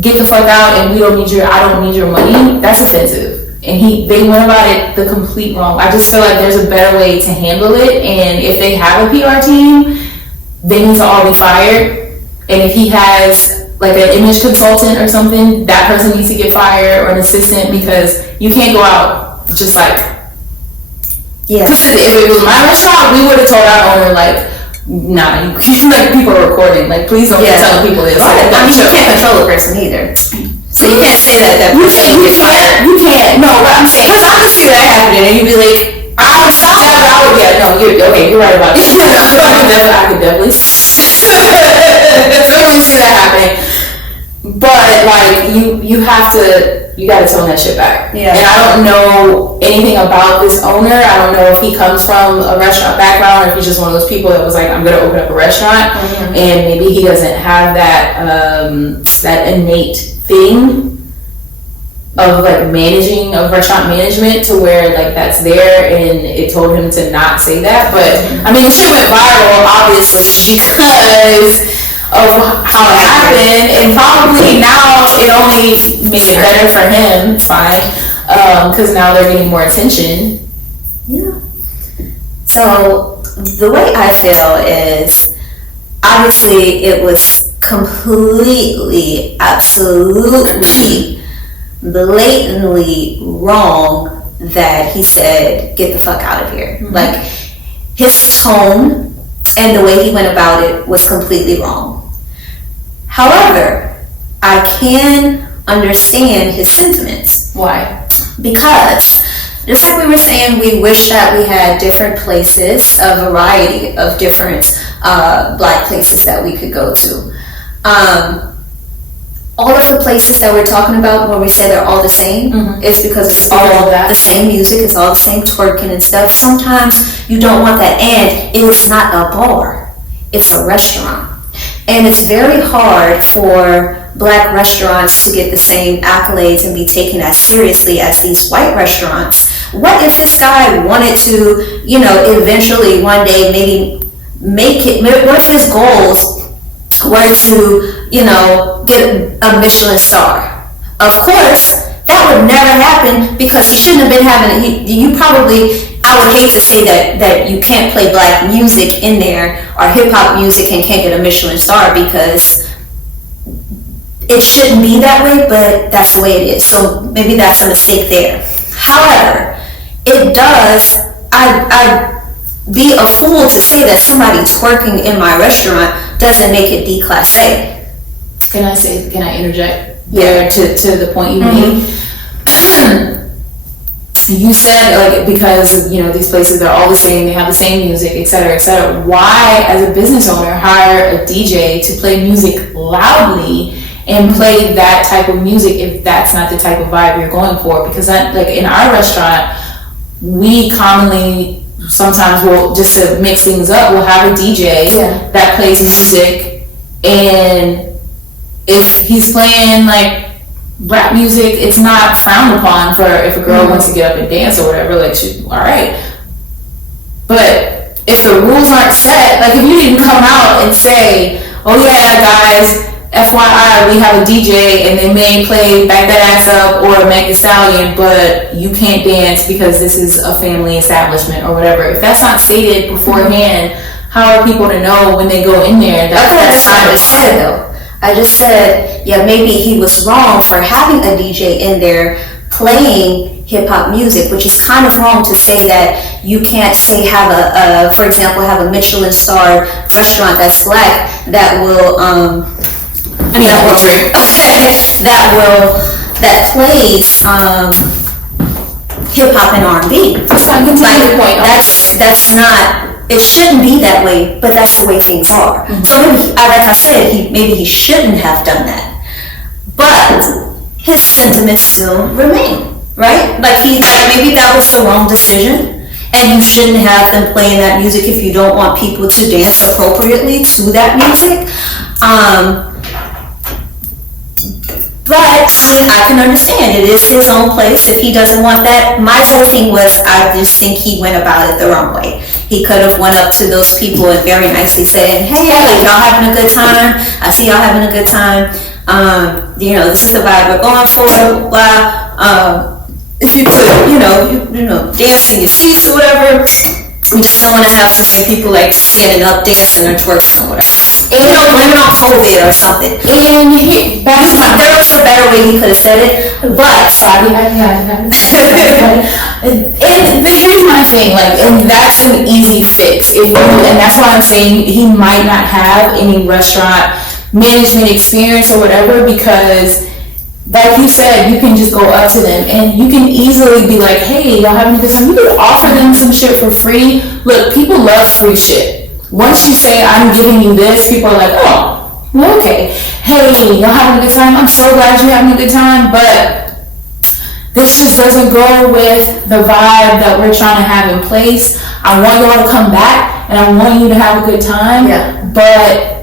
get the fuck out and I don't need your money, that's offensive. And they went about it the complete wrong. I just feel like there's a better way to handle it, and if they have a PR team, they need to all be fired. And if he has like an image consultant or something, that person needs to get fired, or an assistant, because you can't go out just like, because if it was my restaurant, we would have told our owner like, nah, like people are recording, like please don't be telling people this. I mean, you can't control a person either. So you can't say that person gets fired. You can't. No, what I'm saying is I can see that happening, and you'd be like, I would stop. Yeah, no, you're right about that. I could definitely see that happening. But like you gotta tone that shit back. Yeah. And I don't know anything about this owner. I don't know if he comes from a restaurant background or if he's just one of those people that was like, I'm gonna open up a restaurant, and maybe he doesn't have that innate thing of like managing of restaurant management to where like that's there, and it told him to not say that. But I mean, the shit went viral obviously because of how it happened, and probably now it only made it better for him. Fine, because now they're getting more attention. Yeah. So the way I feel is, obviously it was completely, absolutely, blatantly wrong that he said, get the fuck out of here. Like, his tone and the way he went about it was completely wrong. However, I can understand his sentiments. Why? Because, just like we were saying, we wish that we had different places, a variety of different black places that we could go to. All of the places that we're talking about when we say they're all the same, it's because it's all the same music, it's all the same twerking and stuff. Sometimes you don't want that, and it is not a bar, it's a restaurant. And it's very hard for black restaurants to get the same accolades and be taken as seriously as these white restaurants. What if this guy wanted to, eventually one day maybe make it, what if his goals were to, get a Michelin star? Of course, that would never happen because he shouldn't have been having it. I would hate to say that you can't play black music in there or hip hop music and can't get a Michelin star, because it shouldn't be that way, but that's the way it is. So maybe that's a mistake there. However, it does, I'd be a fool to say that somebody twerking in my restaurant doesn't make it déclassé. Can I interject there to the point you made? You said, like, because, these places are all the same, they have the same music, etc., etc. Why, as a business owner, hire a DJ to play music loudly and play that type of music if that's not the type of vibe you're going for? Because that, like, in our restaurant, we commonly sometimes will, just to mix things up, we'll have a DJ that plays music, and if he's playing like rap music, it's not frowned upon for if a girl wants to get up and dance or whatever, like, all right. But if the rules aren't set, like if you didn't come out and say, oh yeah guys, FYI, we have a DJ and they may play Back That Ass Up or Meg Thee Stallion, but you can't dance because this is a family establishment or whatever. If that's not stated beforehand, how are people to know when they go in there? That's not what it said though. I just said, maybe he was wrong for having a DJ in there playing hip-hop music, which is kind of wrong to say that you can't say for example, have a Michelin star restaurant that's black that will, that plays hip-hop and R&B. That's not, it shouldn't be that way, but that's the way things are. So maybe, like I said, maybe he shouldn't have done that. But his sentiments still remain, right? Like maybe that was the wrong decision, and you shouldn't have them playing that music if you don't want people to dance appropriately to that music. But I can understand, it is his own place. If he doesn't want that, my whole thing was, I just think he went about it the wrong way. He could have went up to those people and very nicely said, hey, y'all having a good time? I see y'all having a good time. This is the vibe we're going for, blah. If you could, dance in your seats or whatever. We just don't want to have so many people like standing up, dancing or twerking or whatever. And blame it on COVID or something. And there was a better way he could have said it, but and here's my thing, like, and that's an easy fix. And that's why I'm saying he might not have any restaurant management experience or whatever, because like you said, you can just go up to them and you can easily be like, hey, y'all having a good time? You can offer them some shit for free. Look, people love free shit. Once you say, I'm giving you this, people are like, oh, well, okay. Hey, y'all having a good time? I'm so glad you're having a good time, but this just doesn't go with the vibe that we're trying to have in place. I want y'all to come back and I want you to have a good time. Yeah. But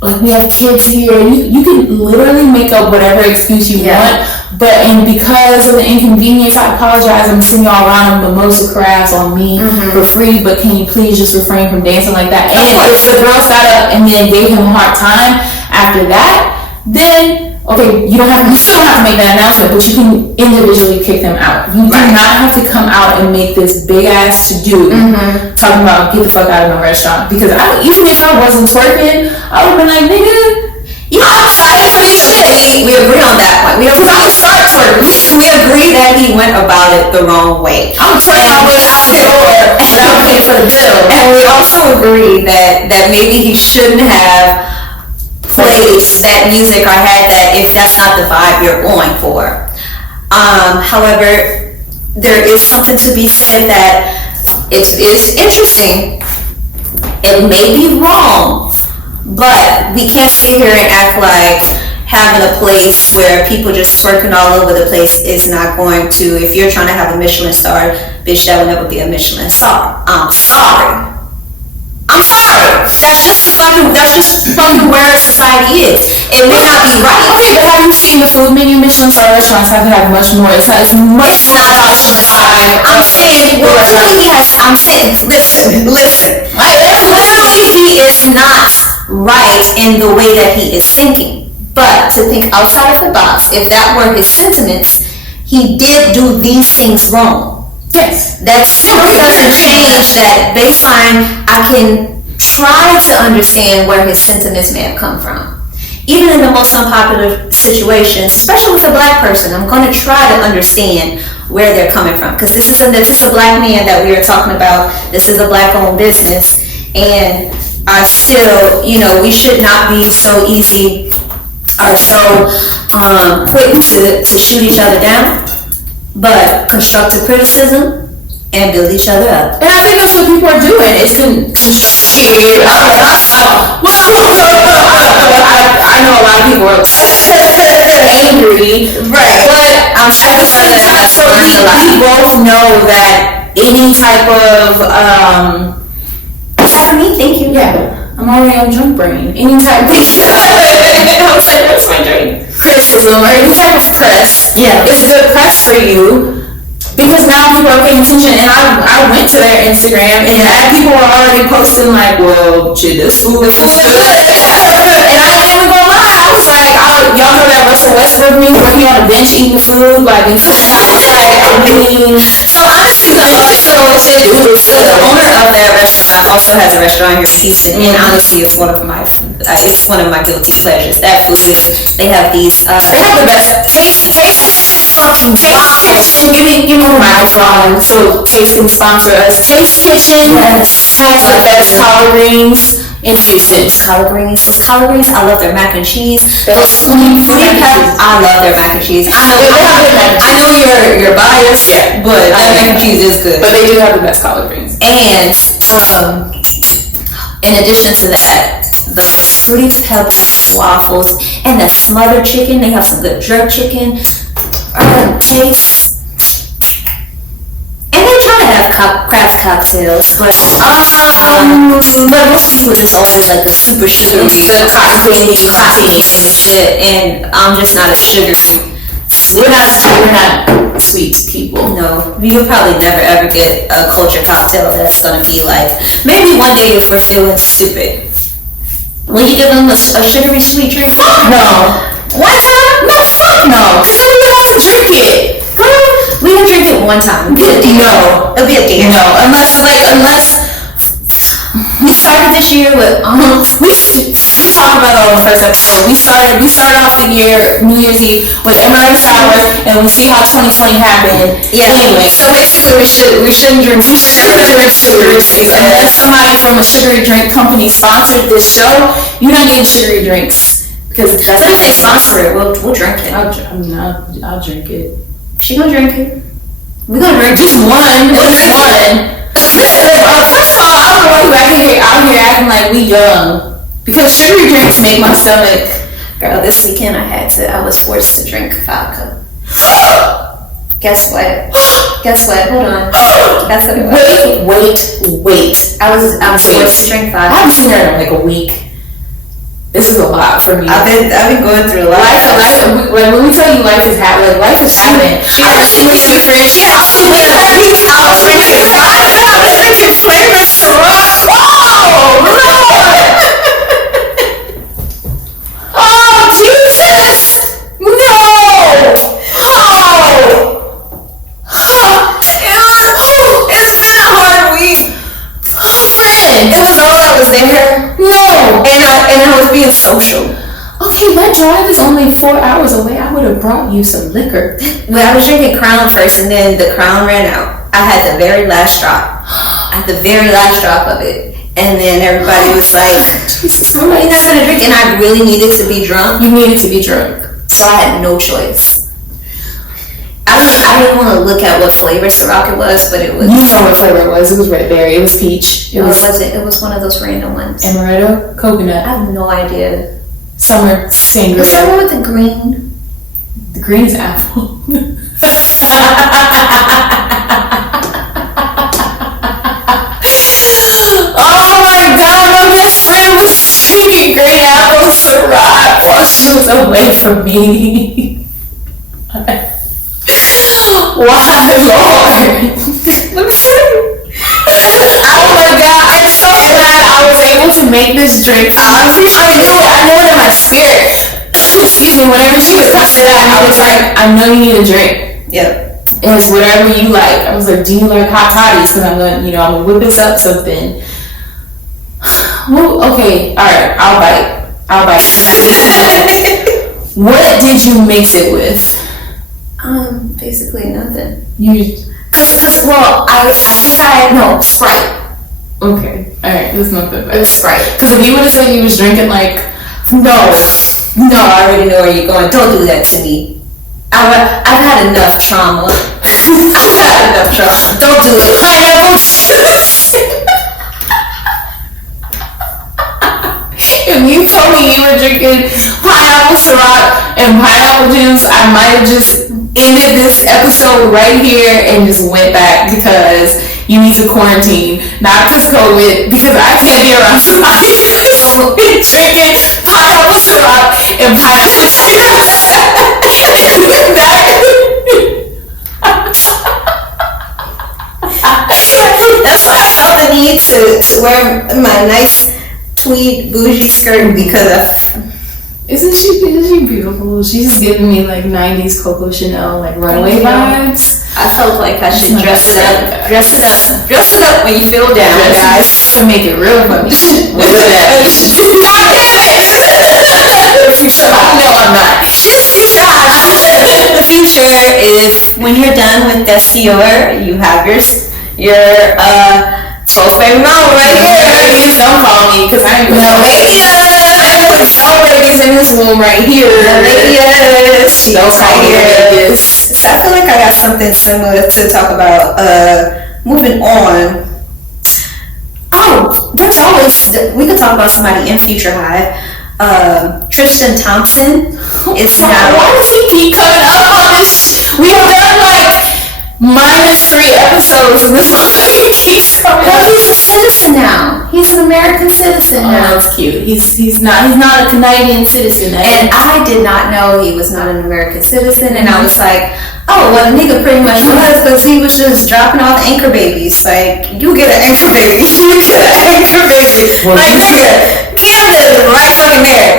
like we have kids here, you can literally make up whatever excuse you want, and because of the inconvenience, I apologize, I'm sending y'all around a mimosa crafts on me for free, but can you please just refrain from dancing like that? And if the girls got up and then gave him a hard time after that, then okay, you still don't have to make that announcement, but you can individually kick them out. You do not have to come out and make this big ass to-do talking about get the fuck out of my restaurant. Because even if I wasn't twerking, I would have been like, nigga, we agree on that point. We start twerking. We agree that he went about it the wrong way. I'm twerking my way out the door, and I'm paying for the bill. And we also agree that maybe he shouldn't have played that music or had that if that's not the vibe you're going for. However, there is something to be said that it is interesting. It may be wrong, but we can't sit here and act like having a place where people just twerking all over the place is not going to, if you're trying to have a Michelin star, bitch, that will never be a Michelin star. I'm sorry. That's just fucking where society is. It may not be right. Okay, but have you seen the food menu? Michelin star restaurants have to have much more. It's much more about Michelin star. I'm saying, listen. Clearly, he is not right in the way that he is thinking. But to think outside of the box, if that were his sentiments, he did do these things wrong. Yes. That still doesn't change that baseline. I can try to understand where his sentiments may have come from. Even in the most unpopular situations, especially with a black person, I'm going to try to understand where they're coming from. Because this is a black man that we are talking about. This is a black-owned business. And I still, we should not be so easy or so quick to shoot each other down. But constructive criticism and build each other up. And I think that's what people are doing. It's been shit. I know a lot of people are angry, right? But I'm trying to say that so we both know that any type of for me, thank you. Yeah, I'm already on drunk brain. Any type of I'm saying that's my drink. Criticism or any type of press, it's good press for you. Because now people are paying attention, and I went to their Instagram, and people were already posting like, well, shit, this food is good. And I ain't even gonna lie, I was like, y'all know that Russell Westbrook meme where he on the bench eating the food, like, and so honestly, the owner of that restaurant also has a restaurant here in Houston, and honestly, it's one of my guilty pleasures. That food, they have these. They have the best taste kitchen. Give me my slide. So Taste can sponsor us. Taste Kitchen has the best collard greens in Houston. Collard greens. I love their mac and cheese. I love their mac and cheese. I know you're biased, but that mac and cheese is good. But they do have the best collard greens. And in addition to that, the fruity pebbles waffles and the smothered chicken. They have some good jerk chicken. Taste. And they try to have craft cocktails, but most people just always like the super sugary, the cotton candy shit, and I'm just not a sugary. We're not sweet people. No, you'll probably never ever get a culture cocktail that's gonna be like, maybe one day if we're feeling stupid. Will you give them a sugary sweet drink? No. One time? No, fuck no. Because then we don't have to drink it. We can drink it one time. No. It'll be a dance. No, unless we started this year with we talked about that on the first episode. We started off the year New Year's Eve with Emerald Sour, and we see how 2020 happened. Yeah. Anyway, so basically we shouldn't drink sugary drinks unless somebody from a sugary drink company sponsored this show. You're not getting sugary drinks. Because that's Let's say sponsor it. We'll drink it. I'll drink it. She gonna drink it. We gonna drink Just one. Just one. First of all, I don't know why you out here acting like we young. Because sugary drinks make my stomach. Girl, this weekend I was forced to drink vodka. Guess what? Hold on. That's what it was. Wait. I was forced to drink I vodka. haven't seen her in like a week. This is a lot for me. I've been going through a lot. When we tell you life is happening, life is happening. I was drinking some French. I was drinking vodka. I was drinking flavor syrup. Oh, Jesus! No! It's been a hard week. Friend! It was all I was there. No! And I was being social. Okay, that drive is only 4 hours away. I would have brought you some liquor. Well, I was drinking Crown first, and then the Crown ran out. I had the very last drop. Of it. And then everybody was like, Jesus "You're not gonna drink," and I really needed to be drunk. You needed to be drunk. So I had no choice. I didn't want to look at what flavor Ciroc it was, but it was. You know what flavor it was. It was red berry. It was peach. It was one of those random ones. Amaretto, I coconut, have no idea. summer sangria. What's that one with the green? The green is apple. Oh my God! My best friend was drinking green apple Ciroc while she was away from me. Why, Lord? Let me tell you. Oh my God, I'm so glad I was able to make this drink. Honestly, I knew it in my spirit. Excuse me, whenever she was coming out, I was like, I know you need a drink. Yep. It was whatever you like. I was like, do you like hot toddies? Because I'm gonna whip this up something. Well, okay, alright, I'll bite. What did you mix it with? Basically nothing. Sprite. Okay, alright, that's not that bad. It was Sprite. Because if you would have said you was drinking like, No, I already know where you're going. Don't do that to me. I've had enough trauma. Don't do it. pineapple juice. If you told me you were drinking pineapple Ciroc and pineapple juice, I might have just ended this episode right here and just went back because you need to quarantine, not because COVID, because I can't be around somebody who's drinking pineapple Ciroc and pineapple juice. That's why I felt the need to wear my nice tweed bougie skirt because Isn't she beautiful? She's giving me like 90s Coco Chanel, like runaway vibes. I felt like I should dress it up when you feel down, guys. To make it real funny. What's that? No, I'm not. The future is when you're done with this year, you have your 12th baby mama right here. Please don't follow me because I ain't gonna babies in this womb right here. Yes, she Don't goes call right me here. Vegas. So I feel like I got something similar to talk about. Moving on. Oh, there's always we could talk about somebody in Future High. Tristan Thompson is now. Why does he keep coming up on this? We have done like -3 episodes and this one keeps coming up. Well, he's a citizen now. He's an American citizen now. That's cute. He's not a Canadian citizen. And I did not know he was not an American citizen, and I was like, oh, well, the nigga pretty much was, because he was just dropping off anchor babies. Like, you get an anchor baby. You get an anchor baby. Like, nigga, Canada is right fucking there.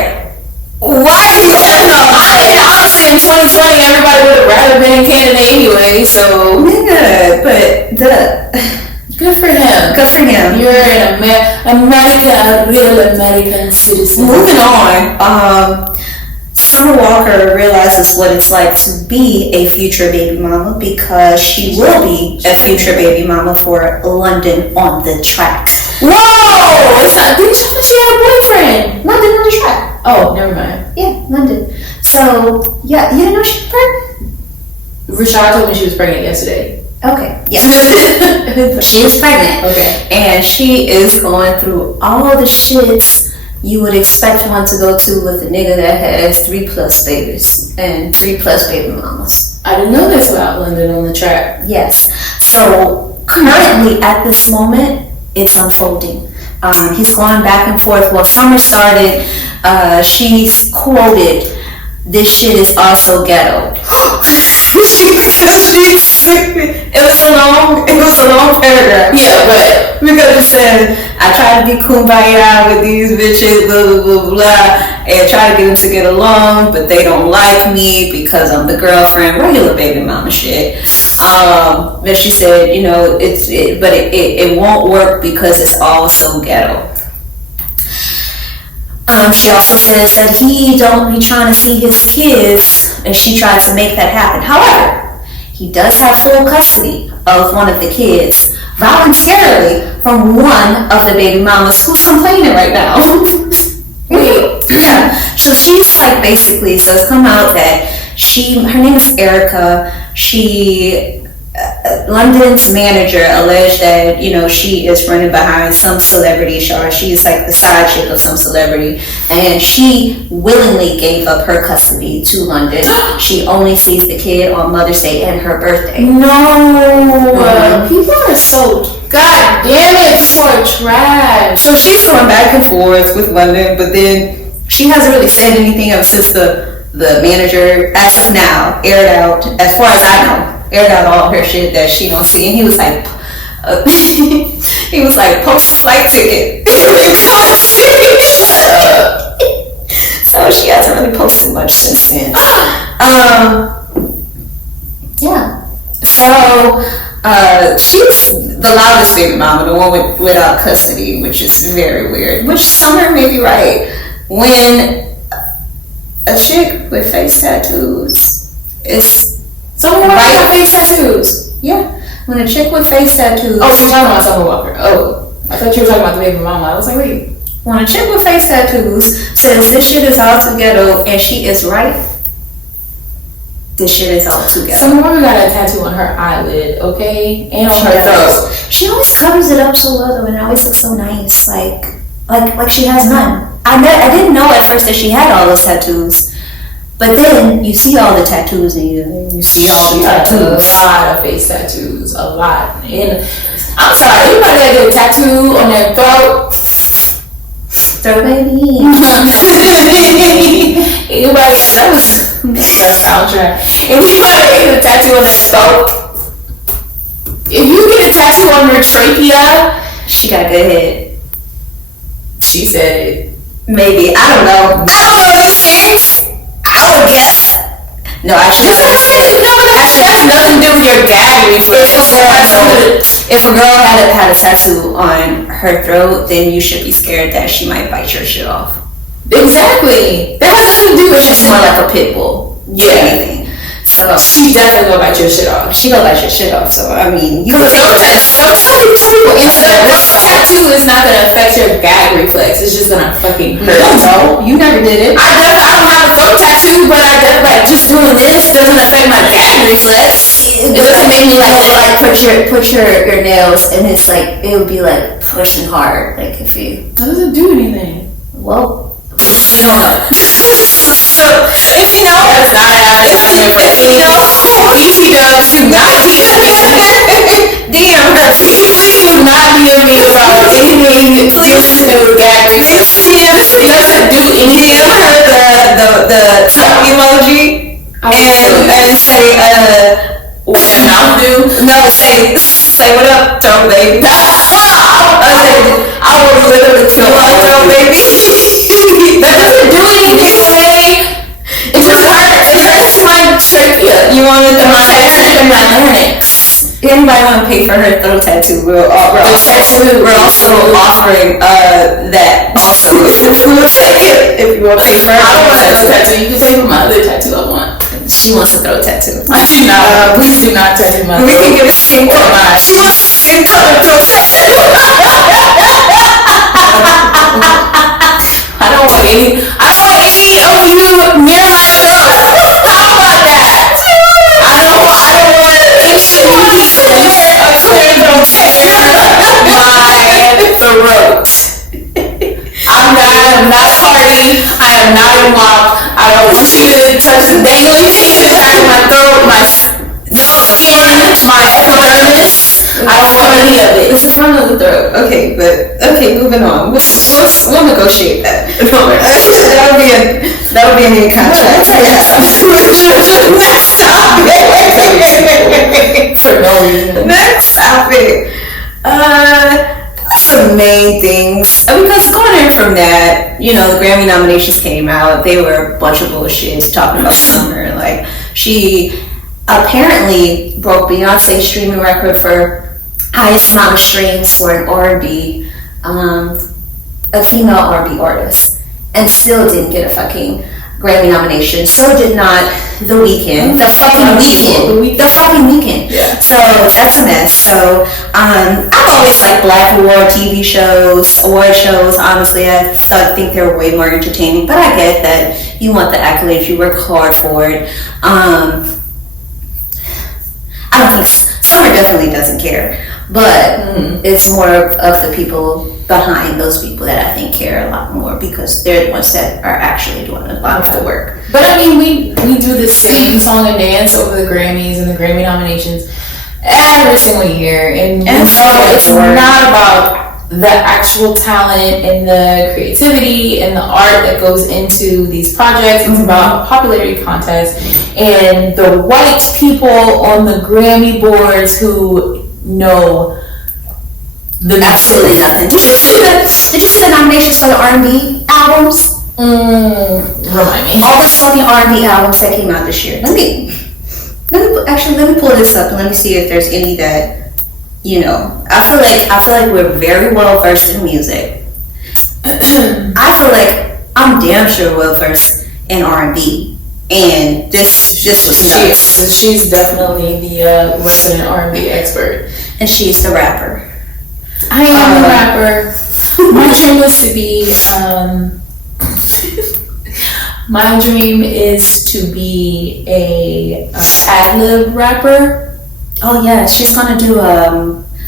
Why are you Honestly, in 2020, everybody would have rather been in Canada anyway, so. Nigga, but Good for him. good for him. You're an a real American citizen. Moving on, Summer Walker realizes what it's like to be a future baby mama because she will be a future baby mama for London on the Track. Whoa! Didn't you say she had a boyfriend? London on the Track. Oh, never mind. Yeah, London. So, yeah, you didn't know she was pregnant? Rashad told me she was pregnant yesterday. Okay, yeah. She is pregnant. Okay. And she is going through all the shits you would expect one to go to with a nigga that has 3+ babies and 3+ baby mamas. I didn't know this about London on the track. Yes. So currently at this moment, it's unfolding. He's going back and forth. Well, summer started. She's quoted, "This shit is also ghetto." It was a long paragraph. Yeah, but Because it said, "I try to be kumbaya with these bitches, blah, blah, blah, blah, and try to get them to get along, but they don't like me because I'm the girlfriend," regular baby mama shit. But she said, you know, it won't work because it's all so ghetto. She also says that he don't be trying to see his kids, and she tries to make that happen. However, he does have full custody of one of the kids, voluntarily from one of the baby mamas who's complaining right now. wait. Yeah. So she's like, basically, so it's come out that her name is Erica. London's manager alleged that, you know, she is running behind some celebrity. She's like the side chick of some celebrity, and she willingly gave up her custody to London. She only sees the kid on Mother's Day and her birthday. No, people are so, god damn it, so trash. So she's going back and forth with London, but then she hasn't really said anything ever since the manager, as of now, aired out, as far as I know, aired out all her shit that she don't see. And he was like, post a flight ticket. So she hasn't really posted much since then. Yeah. So she's the loudest baby mama, the one without custody, which is very weird. Which Summer may be right. When a chick with face tattoos is Someone with face tattoos. Yeah, when a chick with face tattoos. Oh, so you're talking about Summer Walker. Oh, I thought you were talking about the baby mama. I was like, wait. When a chick with face tattoos says this shit is all too ghetto, and she is right, this shit is all too ghetto. Summer Walker got a tattoo on her eyelid, okay, and on her throat. She always covers it up so well, though, and it always looks so nice, like she has none. I didn't know at first that she had all those tattoos. But then you see all the tattoos and you see all the tattoos. A lot of face tattoos, a lot. And I'm sorry, anybody that get a tattoo on their throat, throat baby. Anybody that was soundtrack. Anybody that get a tattoo on their throat, if you get a tattoo on your trachea, she got a good head. She said it. Maybe, I don't know these things. I would guess. No, actually, that has nothing to do with your gag reflex. If a girl had a tattoo on her throat, then you should be scared that she might bite your shit off. Exactly. That has nothing to do with she's more like a pit bull. Yeah. So she definitely gonna bite your shit off. She gonna bite your shit off. So I mean, you some people insert a tattoo is not gonna affect your gag reflex. It's just gonna fucking hurt. No, you never did it. I don't have a throat tattoo, but I just like just doing this doesn't affect my gag reflex. It doesn't make me like put your nails, and it's like it would be like pushing hard. Like if you that doesn't do anything. Well, we don't know. So if you know, that's not happening. If you know, BT Dubs, do not DM me. DM her. Please do not DM me about anything. Please to do with gag reflex. Doesn't do anything. DM her the tongue emoji and say what a mouth do? No, say what up, throw baby. I will literally kill my throw baby. That doesn't do anything, okay? It just hurts my trachea. You want to do my larynx. Anybody want to pay for her throat tattoo? We're also offering that also. If you want to pay for her. I don't want a throat tattoo. You can pay for my other tattoo I want. She wants a throat tattoo. I do not. Please do not tattoo my throat. We can get a skin color. She wants a skin color throat tattoo. I don't want any. I don't want mirror my throat. How about that? I don't want issues to my throat. I am not a party. I am not a mop. I don't want you to touch the dangling things in the back of my throat, my skin, my epidermis. I don't want any of it. It's the front of the throat. Okay, moving on. We'll negotiate that. That'll be a new contract. Next topic. For no reason. Next topic. Some main things, because going in from that, the Grammy nominations came out. They were a bunch of bullshit talking about Summer. Like, she apparently broke Beyonce's streaming record for highest amount of streams for an R&B, a female R&B artist, and still didn't get a fucking Grammy nomination. So did not The Weeknd. The fucking Weeknd. Yeah. So that's a mess. So I've always liked Black award TV shows, award shows. Honestly, I think they're way more entertaining. But I get that you want the accolades, you work hard for it. I don't think Summer definitely doesn't care, but it's more of the people behind those people that I think care a lot more, because they're the ones that are actually doing a lot of the work. But I mean, we do the same song and dance over the Grammys and the Grammy nominations every single year, and so it's not about the actual talent and the creativity and the art that goes into these projects. It's about a popularity contest and the white people on the Grammy boards who know absolutely nothing. Did you see the nominations for the R&B albums? Remind me. All the Sony R&B albums that came out this year. Let me pull this up and let me see if there's any that, I feel like we're very well versed in music. I feel like I'm damn sure well versed in R&B, and this was nuts. She's definitely the resident R&B expert, and she's the rapper. I am the rapper. My dream is to be. My dream is to be a ad-lib rapper. Oh yeah, she's gonna do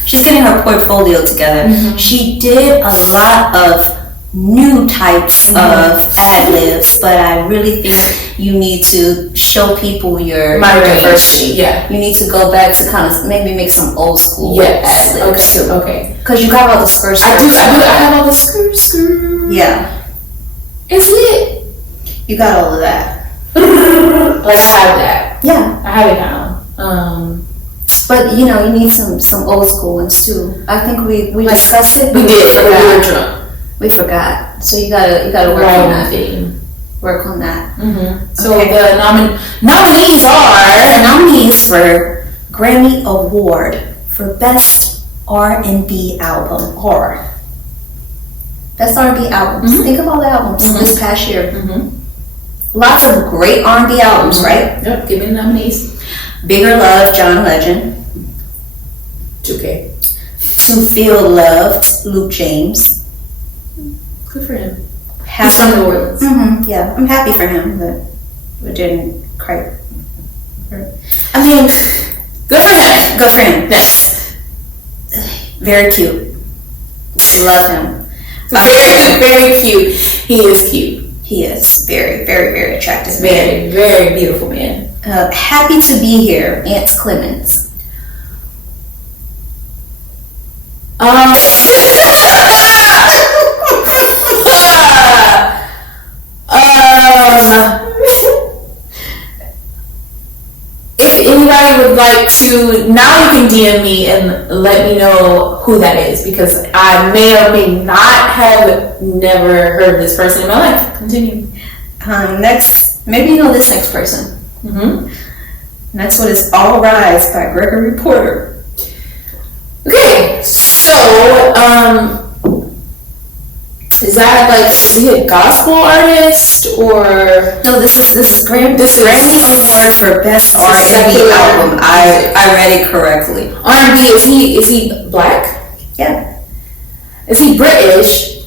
she's getting her portfolio together. Mm-hmm. She did a lot of new types of ad-libs, but I really think you need to show people your diversity. Yeah. You need to go back to kind of maybe make some old school ad-libs too. Okay. Because you got all the skirts. I have all the skirts. Yeah. Is it? You got all of that. Like, I have that. Yeah. I have it now. But you need some old school ones too. I think we discussed it. We did. We were drunk. We forgot. So you gotta work on that. Work on that. Mm-hmm. So the nominees for Grammy Award for Best R&B Album or Best R&B Albums. Mm-hmm. Think of all the albums this past year. Mm-hmm. Lots of great R&B albums, right? Yep. Give me the nominees. Bigger Love, John Legend. 2K. To Feel Loved, Luke James. Good for him. He's from New Orleans. Mm-hmm, yeah, I'm happy for him, but it didn't quite hurt. I mean, good for him. Good for him. Yes. Very cute. Love him. Very cute. He is cute. He is very, very, very attractive. Very, very beautiful man. Happy to be here, Aunt Clemens. If anybody would like to, now you can DM me and let me know who that is, because I may or may not have never heard of this person in my life. Continue. Next, maybe this next person. Mm-hmm. Next one is All Rise by Gregory Porter. Okay, so is that is he a gospel artist or no? This is Grammy Award for Best R&B Album. I read it correctly. R&B. Is he black? Yeah. Is he British?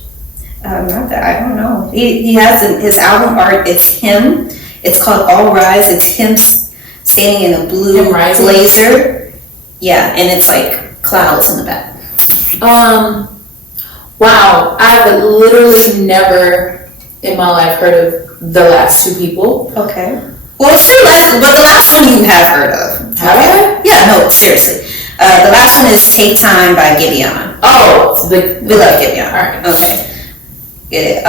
Not that, I don't know. He has his album art, it's him. It's called All Rise. It's him standing in a blue blazer. Yeah, and it's like clouds in the back. Wow, I've literally never in my life heard of the last two people. Okay. Well, it's the last one you have heard of. Have I? Yeah, no, seriously. The last one is Take Time by Giveon. Oh, we love Giveon. Alright. Okay. Get it.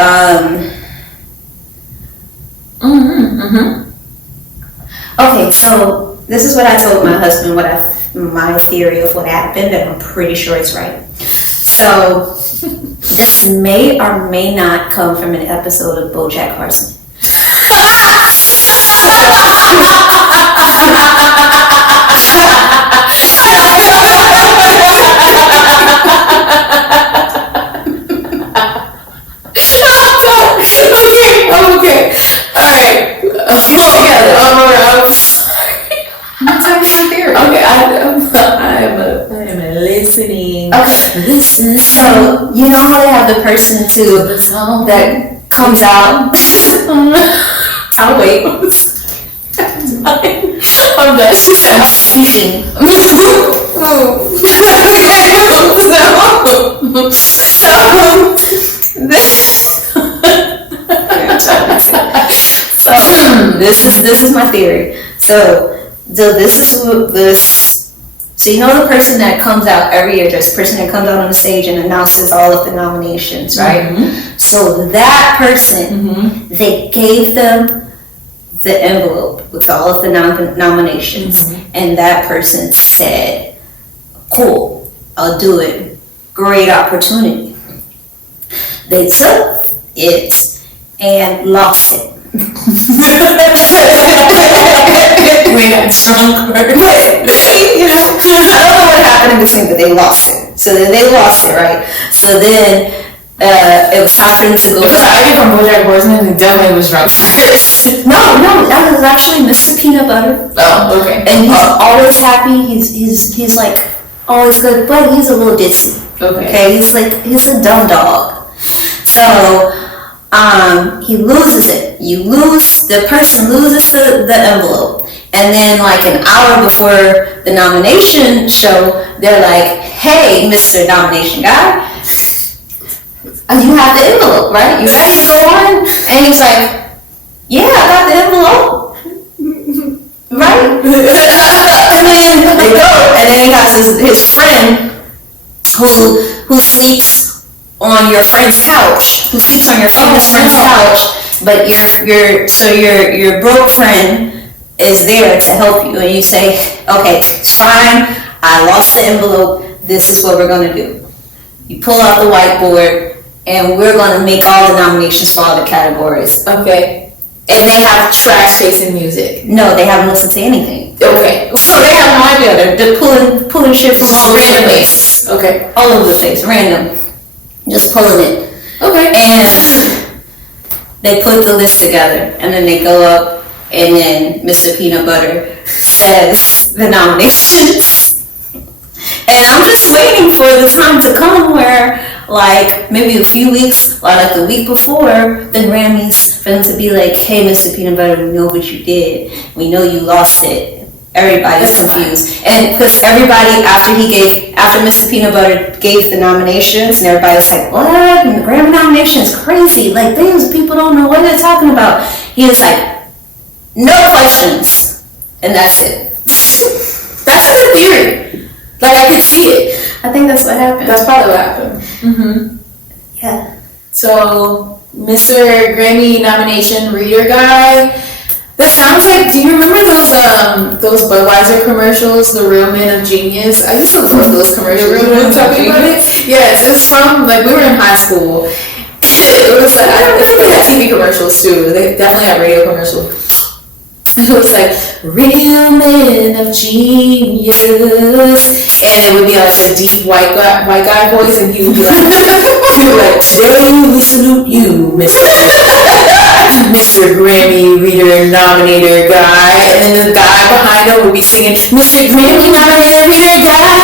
Okay, so this is what I told my husband, my theory of what happened, and I'm pretty sure it's right. So, this may or may not come from an episode of BoJack Horseman. Okay. Alright. Together. I'm sorry. Tell me your theory. Okay, I am listening. Okay. Listen. So, you know how they have the person that comes out? I'll wait. I'm done. Speaking. This is my theory. So you know the person that comes out every year, just person that comes out on the stage and announces all of the nominations, right? Mm-hmm. So that person, they gave them the envelope with all of the nominations, and that person said, "Cool, I'll do it. Great opportunity." They took it and lost it. We got drunk. I don't know what happened in between, but they lost it. So then they lost it, right? So then it was time for them to go. Are you from BoJack Horseman? And definitely was drunk. No, that was actually Mr. Peanut Butter. Oh, okay. And he's always happy. He's like always good, but he's a little ditzy. Okay. He's a dumb dog. So he loses it. The person loses the envelope. And then like an hour before the nomination show, they're like, "Hey, Mr. Nomination Guy, you have the envelope, right? You ready to go on?" And he's like, "Yeah, I got the envelope." Right? And then they go, and then he has his friend who sleeps on your friend's couch, who sleeps on your famous friend's couch, but your broke friend is there to help you, and you say, "Okay, it's fine, I lost the envelope, this is what we're going to do." You pull out the whiteboard, and we're going to make all the nominations for all the categories. Okay. And they have trash-facing music. No, they haven't listened to anything. Okay. So they have no idea. They're pulling shit from all over the place. Okay. All over the place, random. Just pulling it. Okay. And they put the list together, and then they go up, and then Mr. Peanut Butter says the nominations. And I'm just waiting for the time to come where, like, maybe a few weeks, or like the week before the Grammys, for them to be like, "Hey, Mr. Peanut Butter, we know what you did. We know you lost it." Everybody's confused. And because everybody, after Mr. Peanut Butter gave the nominations, and everybody's like, "What? And the Grammy nomination is crazy. Like, people don't know what they're talking about." He was like, "No questions." And that's it. That's a good theory. Like, I could see it. I think that's what happened. That's probably what happened. Mm-hmm. Yeah. So, Mr. Grammy nomination reader guy, that sounds like, do you remember those Budweiser commercials, The Real Men of Genius? I used to love those commercials. The Real Men of Genius? Yes, it's from, like, we were in high school. It was like, I think they had TV commercials too. They definitely had radio commercials. It was like, "Real Men of Genius," and it would be like a deep white guy voice, and he would be like, "Today we salute you, Mr. Grammy reader nominator guy," and then the guy behind him would be singing, "Mr. Grammy nominator reader guy."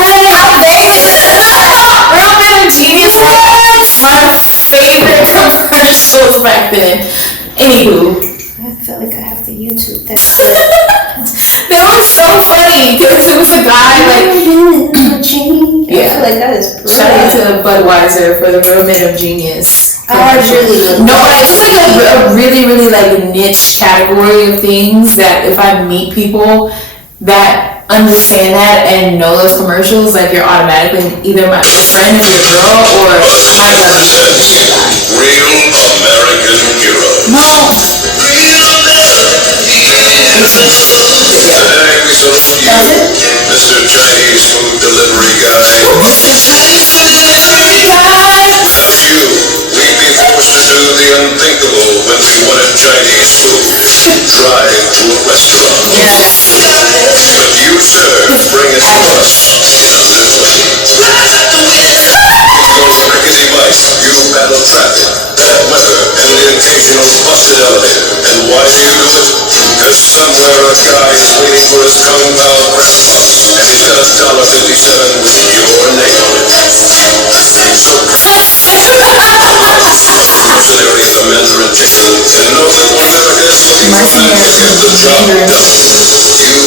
Real Men of Genius was my favorite commercials back then. Anywho. I feel like I have to YouTube that. They were so funny because it was a guy like. I feel like that is brilliant. Shout out to Budweiser for the real men of genius. I really love no, like it's like a really, really like niche category of things that if I meet people that understand that and know those commercials, like you're automatically either my friend if you're a girl or I'm gonna be friends with your guy. Real American hero. No. Thanks on you, Mr. Chinese food delivery guy. Mr. Chinese food delivery guy. Without you, we'd be forced to do the unthinkable when we wanted Chinese food. Drive to a restaurant. Yes. But you, sir, bring it to us in a little way. With those rickety bikes, you battle traffic, bad weather, and the occasional busted elevator. And why do you do it? Because somewhere a guy is waiting for his compound breakfast, and he's got a $1.57 with your name on it. So ordinary the Mandarin chicken, and know that one never gets looking for men to get the job done. You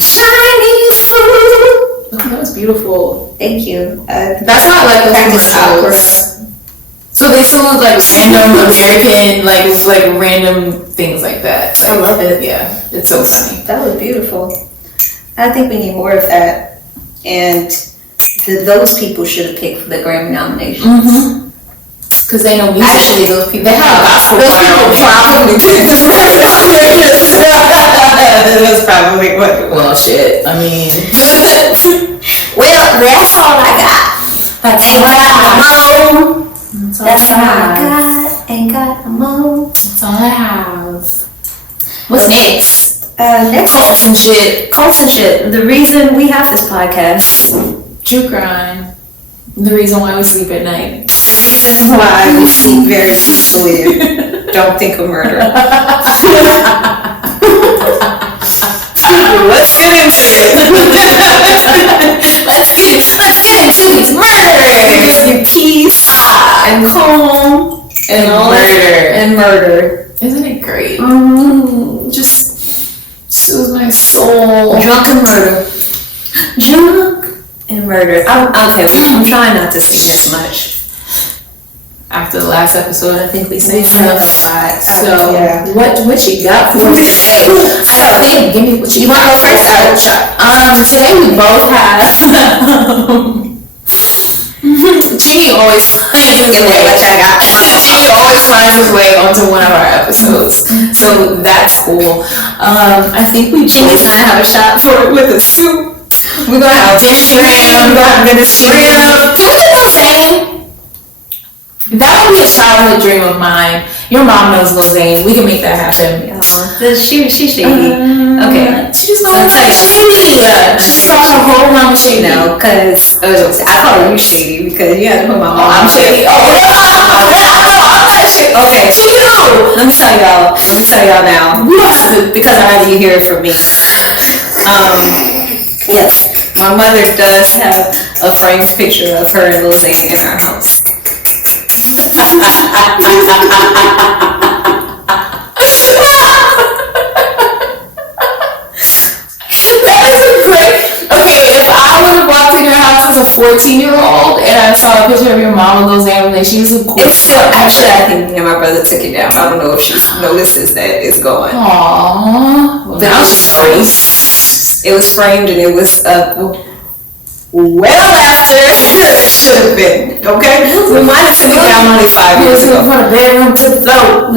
Chinese food. Oh, that was beautiful. Thank you. That's not like the practice opera. So they still look like random American, like random things like that. Like, I love it. Yeah, it's so funny. That was beautiful. I think we need more of that. And those people should have picked for the Grammy nomination. Mm-hmm. Because they know music. Actually, those people. They have a gospel Those choir. people probably picked the Grammy nomination. That's probably what. Well, shit. I mean, Well, that's all I got. that's Ain't got a mo. That's all I have. Ain't got a mo. That's all I have. What's next? Next, Cults and shit. cults and shit. The reason we have this podcast, True crime. The reason why we sleep at night. the reason why we sleep very peacefully and don't think of murder. Let's get into it. let's get into these murders. And peace and calm And all murder. and murder. Isn't it great? Just soothes my soul. Drunk and murder. Drunk and murder. Okay, I'm trying not to sing as much. After the last episode, I think we sang We sang enough. a lot. So, Yeah. what you got for us today? I gotta think. Give me what you wanna go first? Today we both have. Genie always finds his way. What I got? Genie always finds his way onto one of our episodes, so that's cool. I think we Jimmy's gonna have a shot for it with a soup. we're gonna have dish shrimp. We're gonna have Venice shrimp. Can we get Lozane? That would be a childhood dream of mine. Your mom knows Lozane. We can make that happen. She's shady. Okay. She just called I'll tell her you. shady. She just called her whole mama shady. No, because I call you shady because you had to put my mom. I'm shady. Oh, no, I'm not shady. Okay. She knew. Let me tell y'all now. Because I'd rather you hear it from me. Yes, my mother does have a framed picture of her and Lil Zane in her house. That is great. Okay, if I would have walked in your house as a 14-year-old and I saw a picture of your mom with those animals, she was the coolest. It's still, actually, I think me and my brother took it down. I don't know if she notices that it's going. Aww. Well, now she's free. It was framed and it was well after it should have been. Okay, we might have took it down only 5 years ago. From the bedroom to the floor.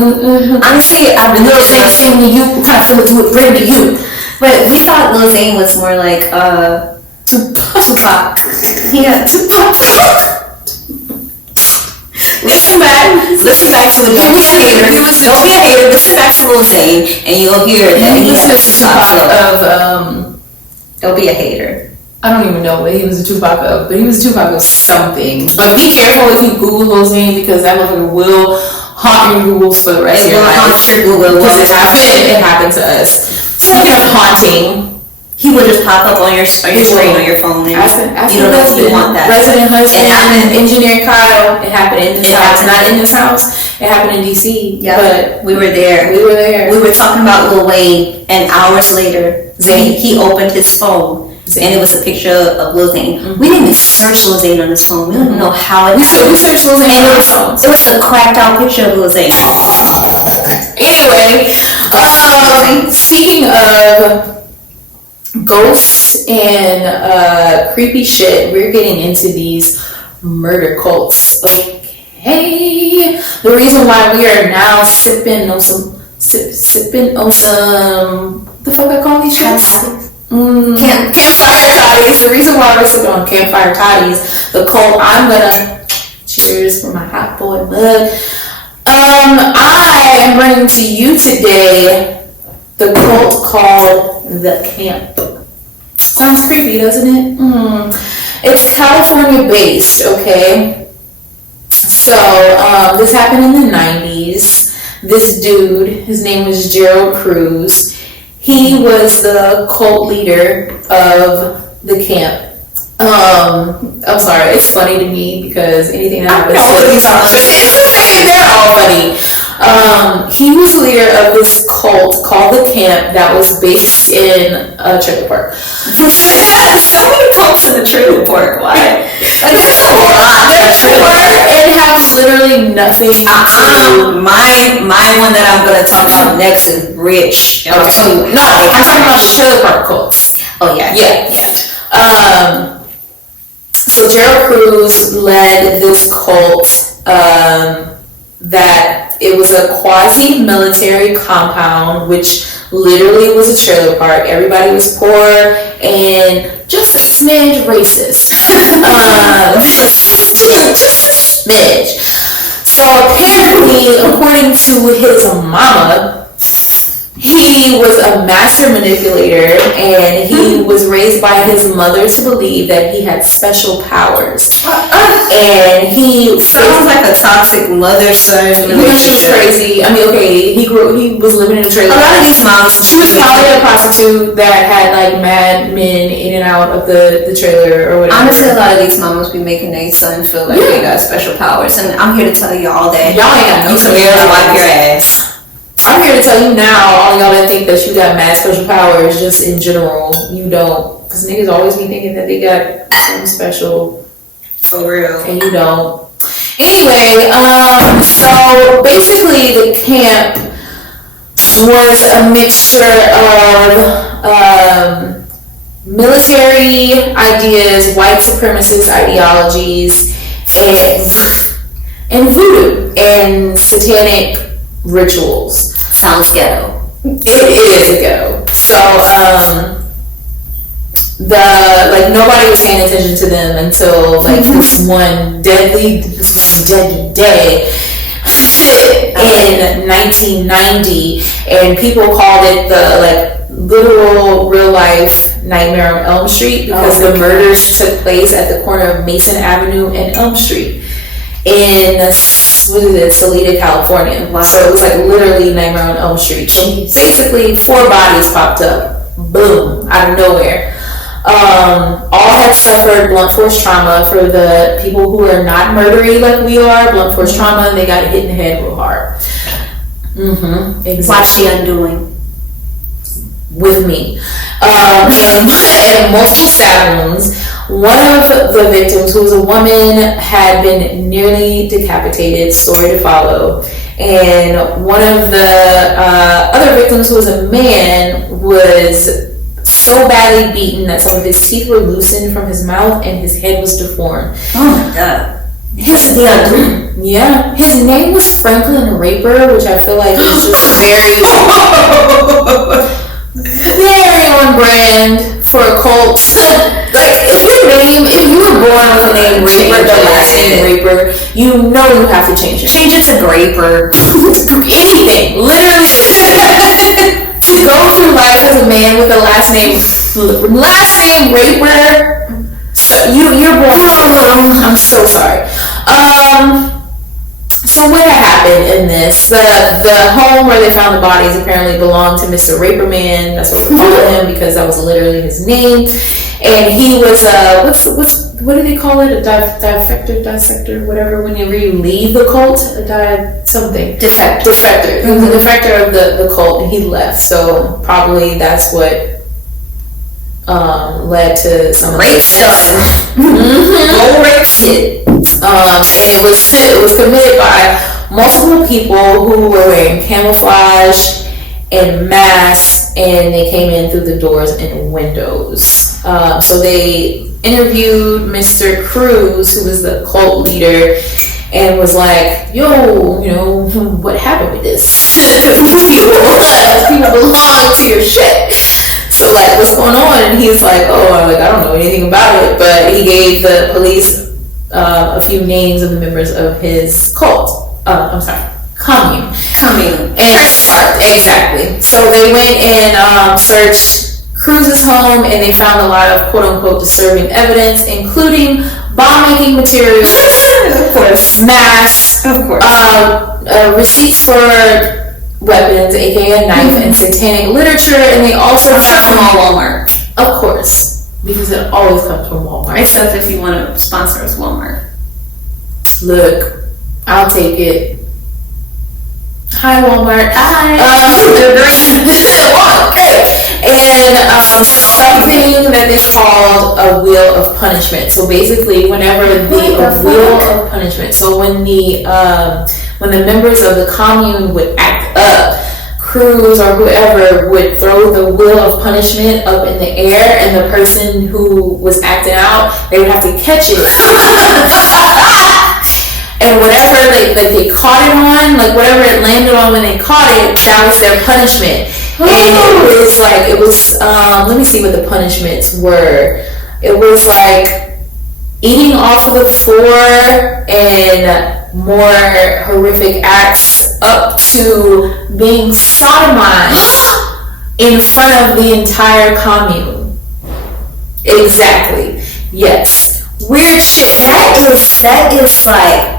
Honestly, I The little really thing to you, kind of to it, bring to you. but we thought Lil Zane was more like Tupac. Yeah, Tupac. Listen back to it. Don't be a hater. Don't be a hater. Listen back to Lil Zane, and you'll hear that he has Tupac flow. Don't be a hater. I don't even know what he was a Tupac of, but he was a Tupac of something. But be careful if you Google those names because that motherfucker will haunt your Googles for the rest of your life. It will haunt your Google. Because it happened to us. Speaking of haunting, he would just pop up on your screen on your phone, and you don't know if you want that. Resident husband, engineer Kyle. It happened in this house, not in this house. It happened in DC. Yeah, but we were there. We were there. We were talking about Lil Wayne, and hours later, he opened his phone. And it was a picture of Lil Zane. Mm-hmm. We didn't even search Lil Zane on his phone. We don't even know how it happened. We searched Lil Zane on his phone. It was a cracked out picture of Lil Zane. Anyway, speaking of ghosts and creepy shit, we're getting into these murder cults. Okay. The reason why we are now sipping on some the fuck I call these shits? Campfire toddies. The reason why we're sipping on campfire toddies, the cult, I'm gonna cheers for my hot boy mug. I am bringing to you today the cult called The Camp. Sounds creepy, doesn't it? It's California based, okay? So, this happened in the 90s. This dude, his name was Gerald Cruz. He was the cult leader of the camp. I'm sorry, it's funny to me because anything that happens they're all funny. He was the leader of this cult called the Camp that was based in a trailer park. So many cults in the trailer park. Why? It has literally nothing to do. My one that I'm gonna talk about next is Rich. Okay. No, I'm talking about trailer park cults. Oh yeah. Yeah. So Gerald Cruz led this cult that it was a quasi-military compound, which literally was a trailer park. Everybody was poor and just a smidge racist. Just a smidge. So apparently, according to his mama, he was a master manipulator, and he was raised by his mother to believe that he had special powers. And he sounds like a toxic mother-son relationship. She's crazy. I mean, okay, he was living in a trailer. A lot of these moms, she was probably a prostitute that had like mad men in and out of the trailer or whatever. Honestly, a lot of these moms be making their son feel like they got special powers, and I'm here to tell y'all that y'all ain't got no special powers. Wipe your ass. I'm here to tell you now, all y'all that think that you got mad special powers, just in general, you don't. Because niggas always be thinking that they got something special. For real. And you don't. Anyway, so basically the camp was a mixture of military ideas, white supremacist ideologies, and voodoo, and satanic rituals. Sounds ghetto. It is a ghetto. So, nobody was paying attention to them until this one deadly day in 1990, and people called it the literal real life Nightmare on Elm Street because the murders took place at the corner of Mason Avenue and Elm Street in Salida, California. Wow. So it was literally Nightmare on Elm Street. So basically 4 bodies popped up, boom, out of nowhere. All had suffered blunt force trauma. For the people who are not murdery like we are, blunt force trauma, they got hit in the head real hard. Exactly. Watch The Undoing with me. And multiple stab wounds. One of the victims, who was a woman, had been nearly decapitated. Story to follow. And one of the other victims, who was a man, was so badly beaten that some of his teeth were loosened from his mouth and his head was deformed. Oh my god. His name was Franklin Raper, which I feel like is just very on brand for a cult. If you were born with the name Raper, the last name Raper, you know you have to change it. Change it to Graper. Anything. Literally. To go through life as a man with a last name Raper. So you're born. I'm so sorry. So what had happened in this. The home where they found the bodies apparently belonged to Mr. Raperman. That's what we're calling him because that was literally his name. And he was what do they call it? A dissector, whatever. Whenever you leave the cult, something. Defector. He was a defector of the cult, and he left. So probably that's what led to some Rape son. Go rape shit. And it was committed by multiple people who were wearing camouflage and masks, and they came in through the doors and windows. So they interviewed Mr. Cruz, who was the cult leader, and was like, yo, what happened with this? Because these people belong to your shit. So like, what's going on? And he's like, I don't know anything about it. But he gave the police a few names of the members of his cult. Commune. And start exactly. So they went and searched Cruz's home, and they found a lot of quote unquote disturbing evidence, including bomb-making materials, of course, masks, of course, receipts for weapons, aka a knife, and satanic literature. And they also found Walmart, of course, because it always comes from Walmart. Except if you want to sponsor us, Walmart. Look, I'll take it. Hi, Walmart. Hi. Walmart, great. And something that they called a wheel of punishment. So basically, whenever a wheel of punishment. So when the members of the commune would act up, Cruz or whoever would throw the wheel of punishment up in the air, and the person who was acting out, they would have to catch it. And whatever they caught it on, like whatever it landed on when they caught it, that was their punishment. And it was let me see what the punishments were. It was like eating off of the floor and more horrific acts, up to being sodomized in front of the entire commune. Exactly. Yes. Weird shit. That is like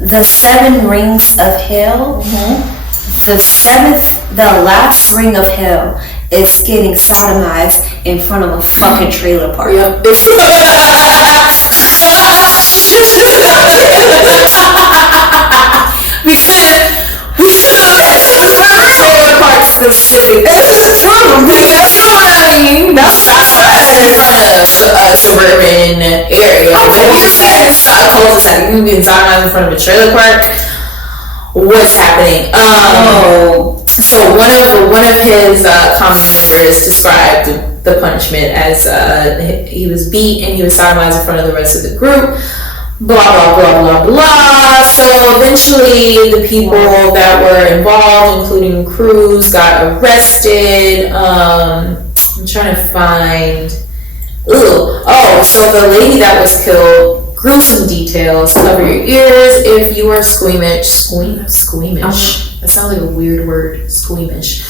the 7 rings of hell. Mm-hmm. The last ring of hell is getting sodomized in front of a fucking trailer park. Yep. Trailer park specific. That's true. That's true. I mean, that's In front of a suburban area. You being sodomized in front of a trailer park. What's happening? So one of his commune members described the punishment as he was beat and he was sodomized in front of the rest of the group. Blah blah blah blah blah. So eventually, the people that were involved, including Cruz, got arrested. I'm trying to find. So the lady that was killed. Gruesome details. Cover your ears if you are squeamish. Squeamish. That sounds like a weird word. Squeamish.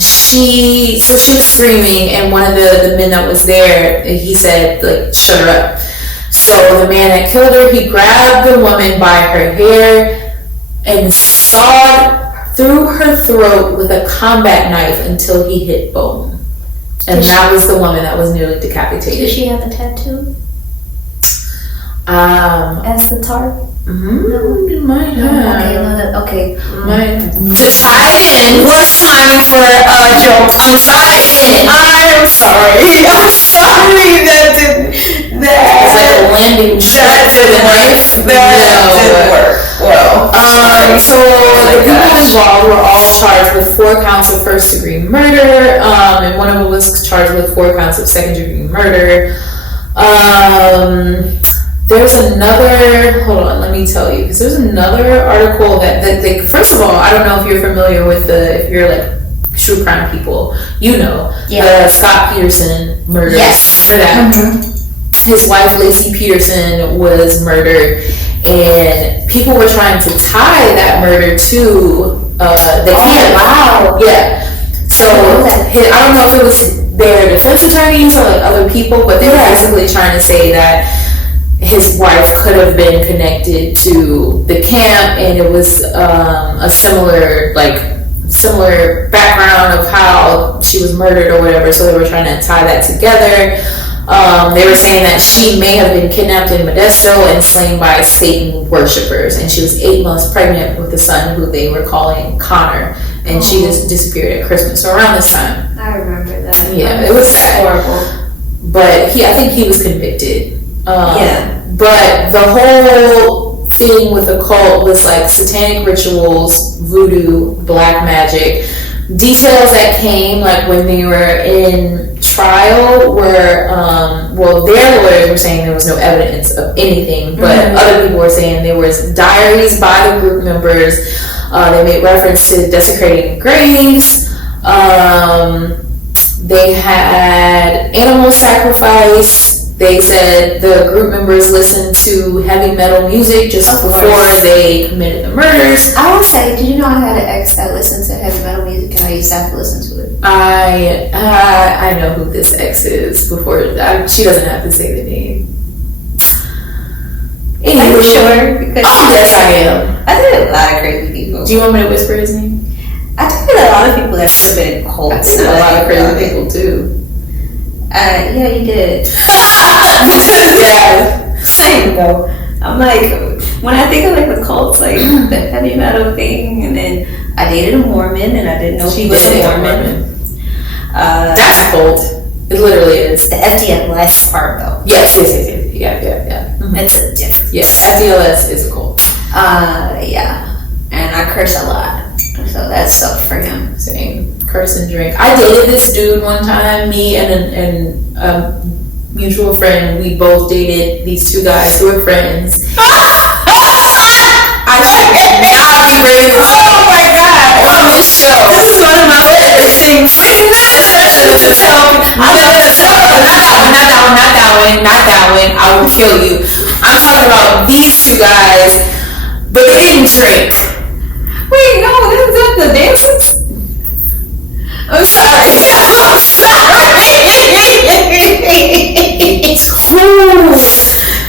She was screaming, and one of the men that was there, he said, like, shut her up. So the man that killed her, he grabbed the woman by her hair and sawed through her throat with a combat knife until he hit bone. And that was the woman that was nearly decapitated. Did she have a tattoo? As the target? It might have. Okay. To tie it in. What's timing for a joke? I'm sorry. I'm sorry. That It's like a landing strip. That didn't work. Well. So the people involved were all charged with 4 counts of first-degree murder, and one of them was charged with 4 counts of second-degree murder. There's another, hold on, let me tell you, because there's another article that they, first of all, I don't know if you're familiar with if you're like true crime people, the Scott Peterson murder. Yes. Remember that? His wife, Lacey Peterson, was murdered, and people were trying to tie that murder to wow. Yeah. So, I don't know if it was their defense attorneys or like other people, but they were basically trying to say that his wife could have been connected to the camp, and it was a similar background of how she was murdered or whatever. So they were trying to tie that together. They were saying that she may have been kidnapped in Modesto and slain by Satan worshippers, and she was 8 months pregnant with a son who they were calling Connor, and she just disappeared at Christmas. So around this time, I remember that. yeah, it was sad. Horrible. But I think he was convicted. Yeah. But the whole thing with the cult was like satanic rituals, voodoo, black magic. Details that came like when they were in trial were, their lawyers were saying there was no evidence of anything, but other people were saying there was diaries by the group members. They made reference to desecrating graves. They had animal sacrifice. They said the group members listened to heavy metal music just before they committed the murders. I will say, did you know I had an ex that listened to heavy metal music and I used to have to listen to it? I know who this ex is before. She doesn't have to say the name. Are you sure? Because Yes, I am. I dated a lot of crazy people. Do you want me to whisper his name? I dated a lot of people that should have been cults. I dated a lot of crazy people too. Yeah, you did. Yeah. Same though. I'm like, when I think of like the cults, like the heavy metal thing, and then I dated a Mormon, and I didn't know he was a Mormon. That's a cult. It literally is. The FDLS part though. Yes. Yeah. Mm-hmm. It's a difference. Yes, FDLS is a cult. Yeah. And I curse a lot. So that sucked for him. Same. Curse and drink. I dated this dude one time, me and a mutual friend. We both dated these two guys who were friends. I should not be bringing this up. Oh my god! On this show. This is one of my favorite things. Not that one. I will kill you. I'm talking about these two guys, but they didn't drink. Wait, no, this is the dancers? I'm sorry.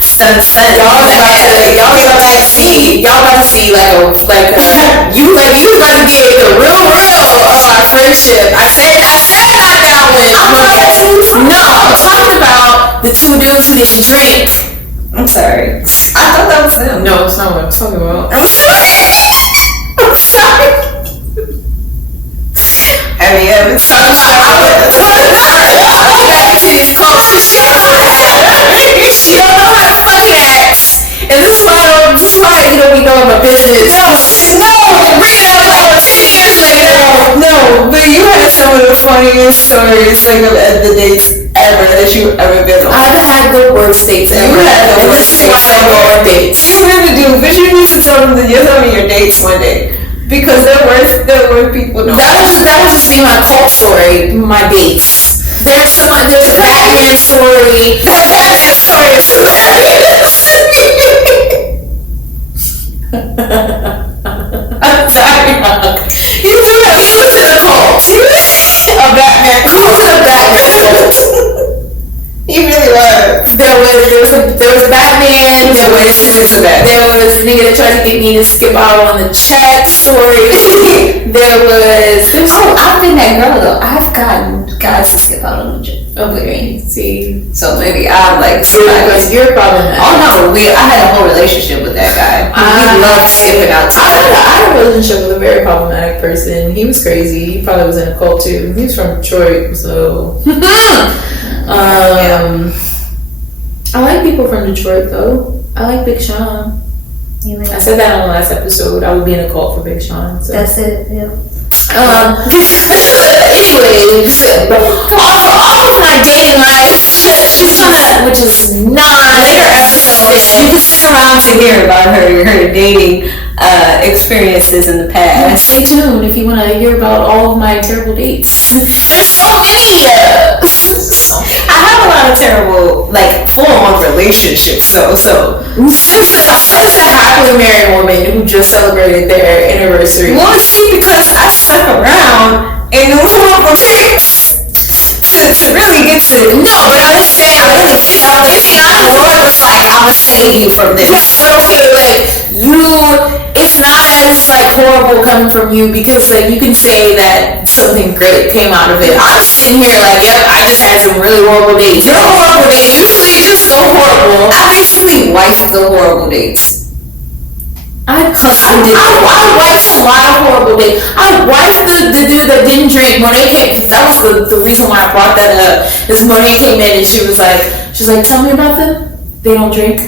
Sunset. Y'all about to see like you was about to get the real of our friendship. I said not that one. No, I'm talking about the two dudes who didn't drink. I'm sorry. I thought that was him. No, it's not what I'm talking about. I'm sorry. Have you ever seen I'm not into this culture shit. You don't know how to fucking act. And this is why we know I'm a business. No, bring it up like 10 years later. No, but you had some of the funniest stories like of the dates ever that you've ever been on. I've had the worst dates ever. You had the worst This is why I go on dates. You really do, but you need to tell me your dates one day. Because there were people. That was just be my cult story, my dates. There's a Batman story. That Batman story is hilarious. I'm sorry. He was in a cult. A Batman. He was in a Batman cult. He really was. There was a Batman. There was a nigga that tried to get me to skip out on the chat story. I've been that girl though. I've gotten guys to skip out on the chat. Okay, see. So maybe I'm like, you're problematic. Oh no, I had a whole relationship with that guy. He loved skipping out. I had a relationship with a very problematic person. He was crazy. He probably was in a cult too. He was from Detroit, so. I like people from Detroit though. I like Big Sean. I said that on the last episode. I would be in a cult for Big Sean. So. That's it. Yeah. Anyways, all of my dating life, which is not later episodes. You can stick around to hear about her dating experiences in the past. Stay tuned if you want to hear about all of my terrible dates. There's so many. I have a lot of terrible, like, full-on relationships, though. So since a happily married woman who just celebrated their anniversary. Well, see, because I stuck around and it was one of those things. to really get to. No, but I'm just saying, really, Laura was like, I'm gonna save you from this. Yes, but okay, like, it's not as, like, horrible coming from you because, like, you can say that something great came out of it. I'm sitting here like, yep, I just had some really horrible dates. Your horrible dates usually just go horrible. I basically wiped the horrible dates. I wiped a lot of horrible dates. I wiped the dude that didn't drink. Monet came, that was the reason why I brought that up. Is Monet came in and she was like, tell me about them. They don't drink.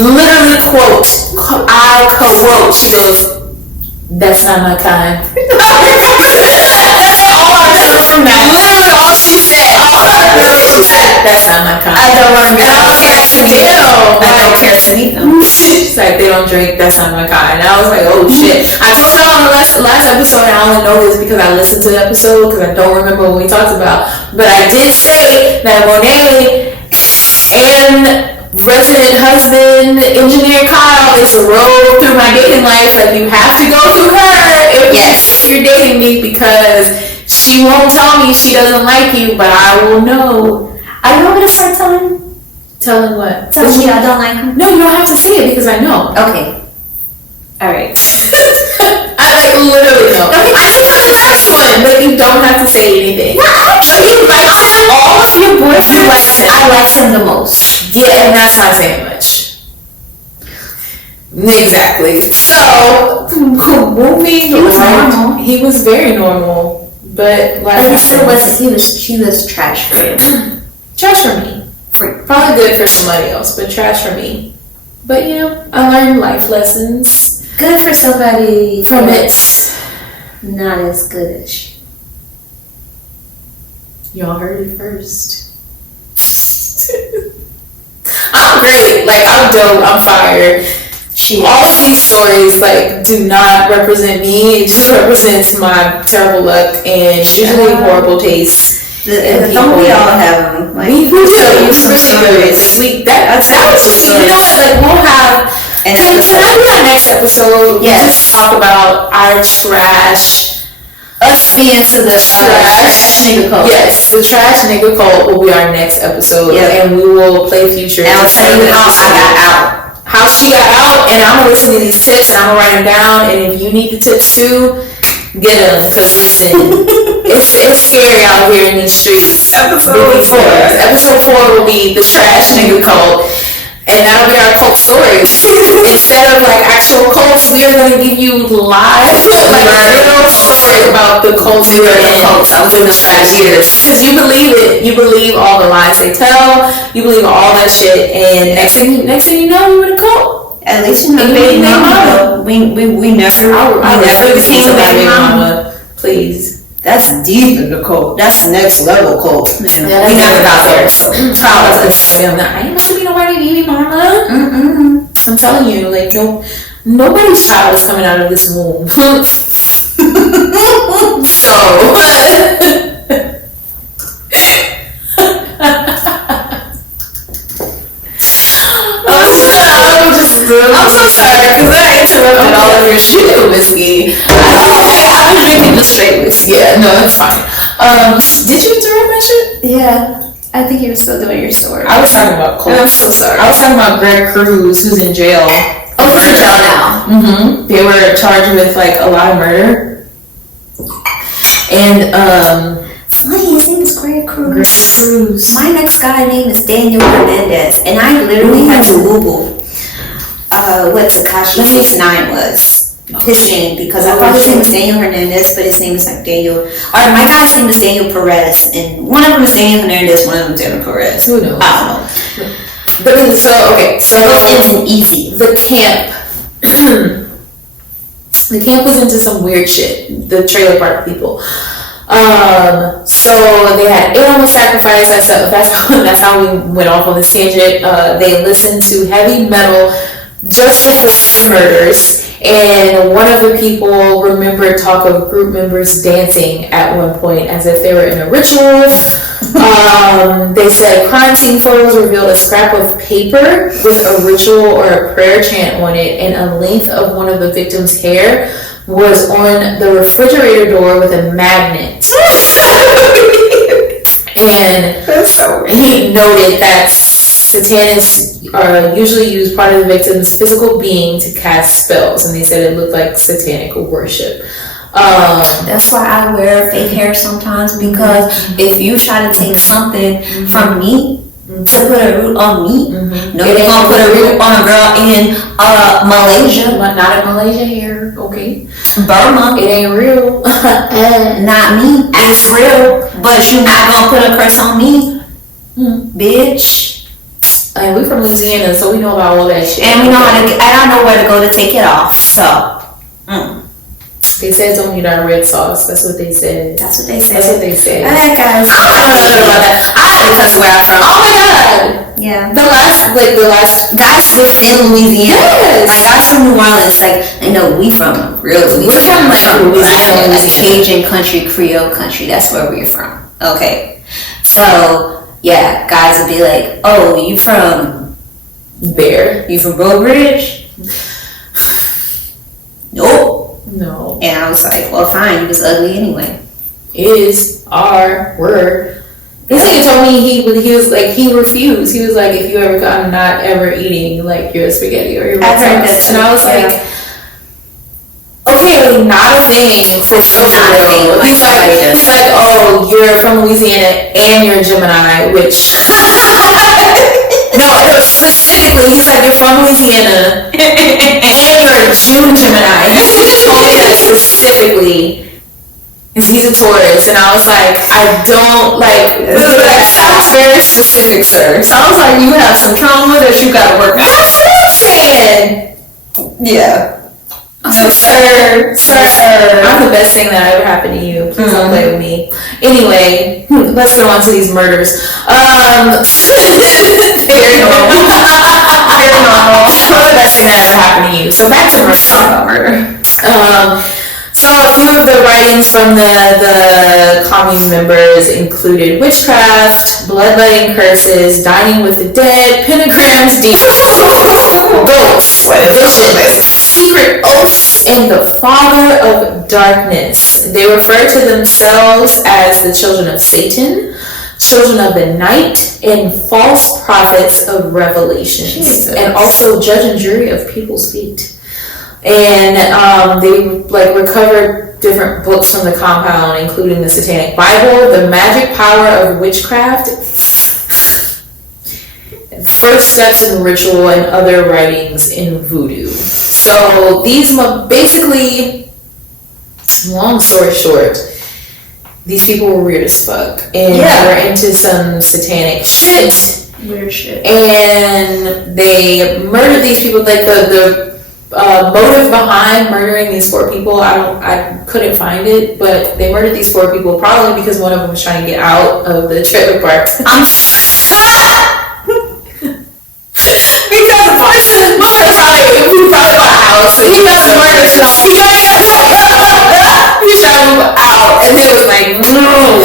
Literally quote. I quote. She goes, that's not my kind. That's all I remember from that. Literally all she said. That's not my kind. I don't want to be. And I was like, still. I don't care to meet them. She's like, they don't drink, that's not my kind. And I was like, oh shit. I told y'all on the last episode, and I only know this because I listened to the episode because I don't remember what we talked about. But I did say that Monet and resident husband, engineer Kyle, is the road through my dating life. Like, you have to go through her if you're dating me because she won't tell me she doesn't like you, but I will know. Are you gonna start telling? Telling what? Telling me I don't like him? No, you don't have to say it because I know. Okay. Alright. I like literally know. I can tell the next one, but you don't have to say anything. Well, She likes him. all of your boyfriends, likes him. I liked him the most. Yeah, and that's not saying much. Exactly. So, moving on. He was very normal, but like And it still wasn't. She was trash for him. trash for me. Probably good for somebody else, but trash for me. But you know, I learned life lessons Good for somebody from it. not as good as you. Y'all heard it first. I'm great. Like, I'm dope. I'm fire. All of these stories, like, do not represent me. It just represents my terrible luck and usually horrible taste. Don't we all have them? Like, We do. It's really good. That was, you know what, like, we'll have, can I do that next episode? Yes. Just talk about our trash. Us being to the trash nigga cult. Yes, the trash nigga cult will be our next episode. Yep. And we will play future. And I'll tell you how I got out. How she got out, and I'm gonna listen to these tips and I'm gonna write them down. And if you need the tips too, get them. Cause listen, it's scary out here in these streets. Episode 4 will be the trash nigga cult, and that'll be our cult stories. Instead of like actual cults, we are gonna give you live, like real stories about the cults we are in. I was in the trash years. Cause you believe it. You believe all the lies they tell. You believe all that shit, and next thing you know, you in a cult. At least you know baby mama. We never became a baby mama. Please. That's deep in the cult. That's next level cult. Yeah, we never got there. So proud of us. I ain't about to be nobody baby mama. I'm telling you, like, nobody's child is coming out of this womb. So. I'm so sorry because I interrupted all of your shit, whiskey. I'm drinking the straight whiskey. Yeah, no, that's fine. Did you interrupt my shit? Yeah, I think you were still doing your story. I was talking about Cole. I'm so sorry. I was talking about Greg Cruz, who's in jail. Oh, he's in jail now. They were charged with like a lot of murder. And Funny, his name is Greg Cruz. Greg Cruz. My next guy name is Daniel Hernandez, and I literally had to Google what Tekashi 69 was. His name, because I thought his name was Daniel Hernandez, but his name is like Daniel. Or my guy's name is Daniel Perez, and one of them is Daniel Hernandez, one of them is Daniel Perez. Who knows? I don't know. But so It's an easy. the camp. The camp was into some weird shit. The trailer park people. So they had animal sacrifice. That's how we went off on this tangent. They listened to heavy metal just to prevent murders. And one of the people remembered talk of group members dancing at one point as if they were in a ritual. They said crime scene photos revealed a scrap of paper with a ritual or a prayer chant on it, and a length of one of the victims' hair was on the refrigerator door with a magnet. And That's so weird. he noted that satanists usually use part of the victim's physical being to cast spells, and they said it looked like satanic worship. That's why I wear fake hair sometimes, because if you try to take something from me to put a root on me, no, they're gonna put a root on a girl in Malaysia. But not in Malaysia here, okay? Burma. It ain't real. Not me. It's real, but you not gonna put a curse on me, bitch. And we from Louisiana, so we know about all that shit. And we know how to. And I know where to go to take it off. So. They said don't eat our red sauce. That's what they said. That's what they said. That's what they said. Alright, guys. I don't know nothing about that. Because where I'm from. Oh my god. Yeah. The last Guys was in Louisiana. Yes. Like, guys from New Orleans. Like, I know we from real Louisiana. We're from, like, Louisiana. Like Cajun country, Creole country. That's where we're from. Okay. So, yeah, guys would be like, oh, you from Bear. You from Road Bridge? Nope. No. And I was like, well, fine. You was ugly anyway. Is our word. This nigga told me he was like, he refused. He was like, if you ever got not ever eating like your spaghetti or your red sauce. And I was like, okay, not a thing for real. He's like, oh, you're from Louisiana and you're a Gemini, which no, it was specifically, he's like, you're from Louisiana and you're a June Gemini. He told me that specifically. Because he's a Taurus, and I was like, I don't like. That sounds very specific, sir. Sounds like you have some trauma that you gotta work. That's what I'm saying. Yeah. Sir, I'm the best thing that ever happened to you. Please don't play with me. Anyway, let's go on to these murders. Very normal. Very normal. The best thing that ever happened to you. So back to murder. So a few of the writings from the commune members included witchcraft, bloodletting curses, dining with the dead, pentagrams, demons, ghosts, visions, secret oaths, and the father of darkness. They refer to themselves as the children of Satan, children of the night, and false prophets of revelations, Jesus. And also judge and jury of people's feet. And they recovered different books from the compound, including the Satanic Bible, the Magic Power of Witchcraft, First Steps in Ritual, and other writings in Voodoo. So these basically, long story short, these people were weird as fuck, and they were into some satanic shit. Weird shit. And they murdered these people. Like the motive behind murdering these 4 people, I couldn't find it, but they murdered these 4 people probably because one of them was trying to get out of the trailer park. Because the person was probably a house, and he got murdered. He tried to move out, and he was like, no,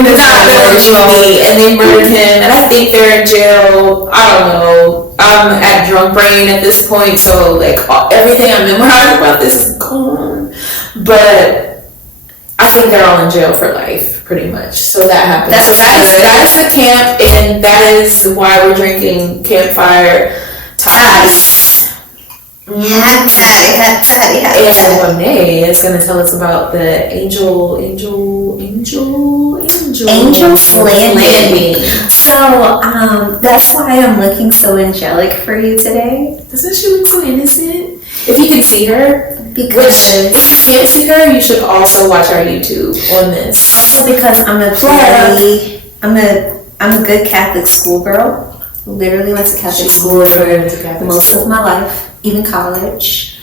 you're not gonna let me. And they murdered him, and I think they're in jail. I don't know. I'm at drunk brain at this point, so like everything I memorized about this is gone. But I think they're all in jail for life, pretty much. So that happened. So that is the camp, and that is why we're drinking campfire tatts. Hot toddy. And Monet is going to tell us about the angel landing. So that's why I'm looking so angelic for you today. Doesn't she look so innocent? If you can see her, because if you can't see her, you should also watch our YouTube on this. Also because I'm a good Catholic schoolgirl. Literally went to Catholic school for most of my life, even college.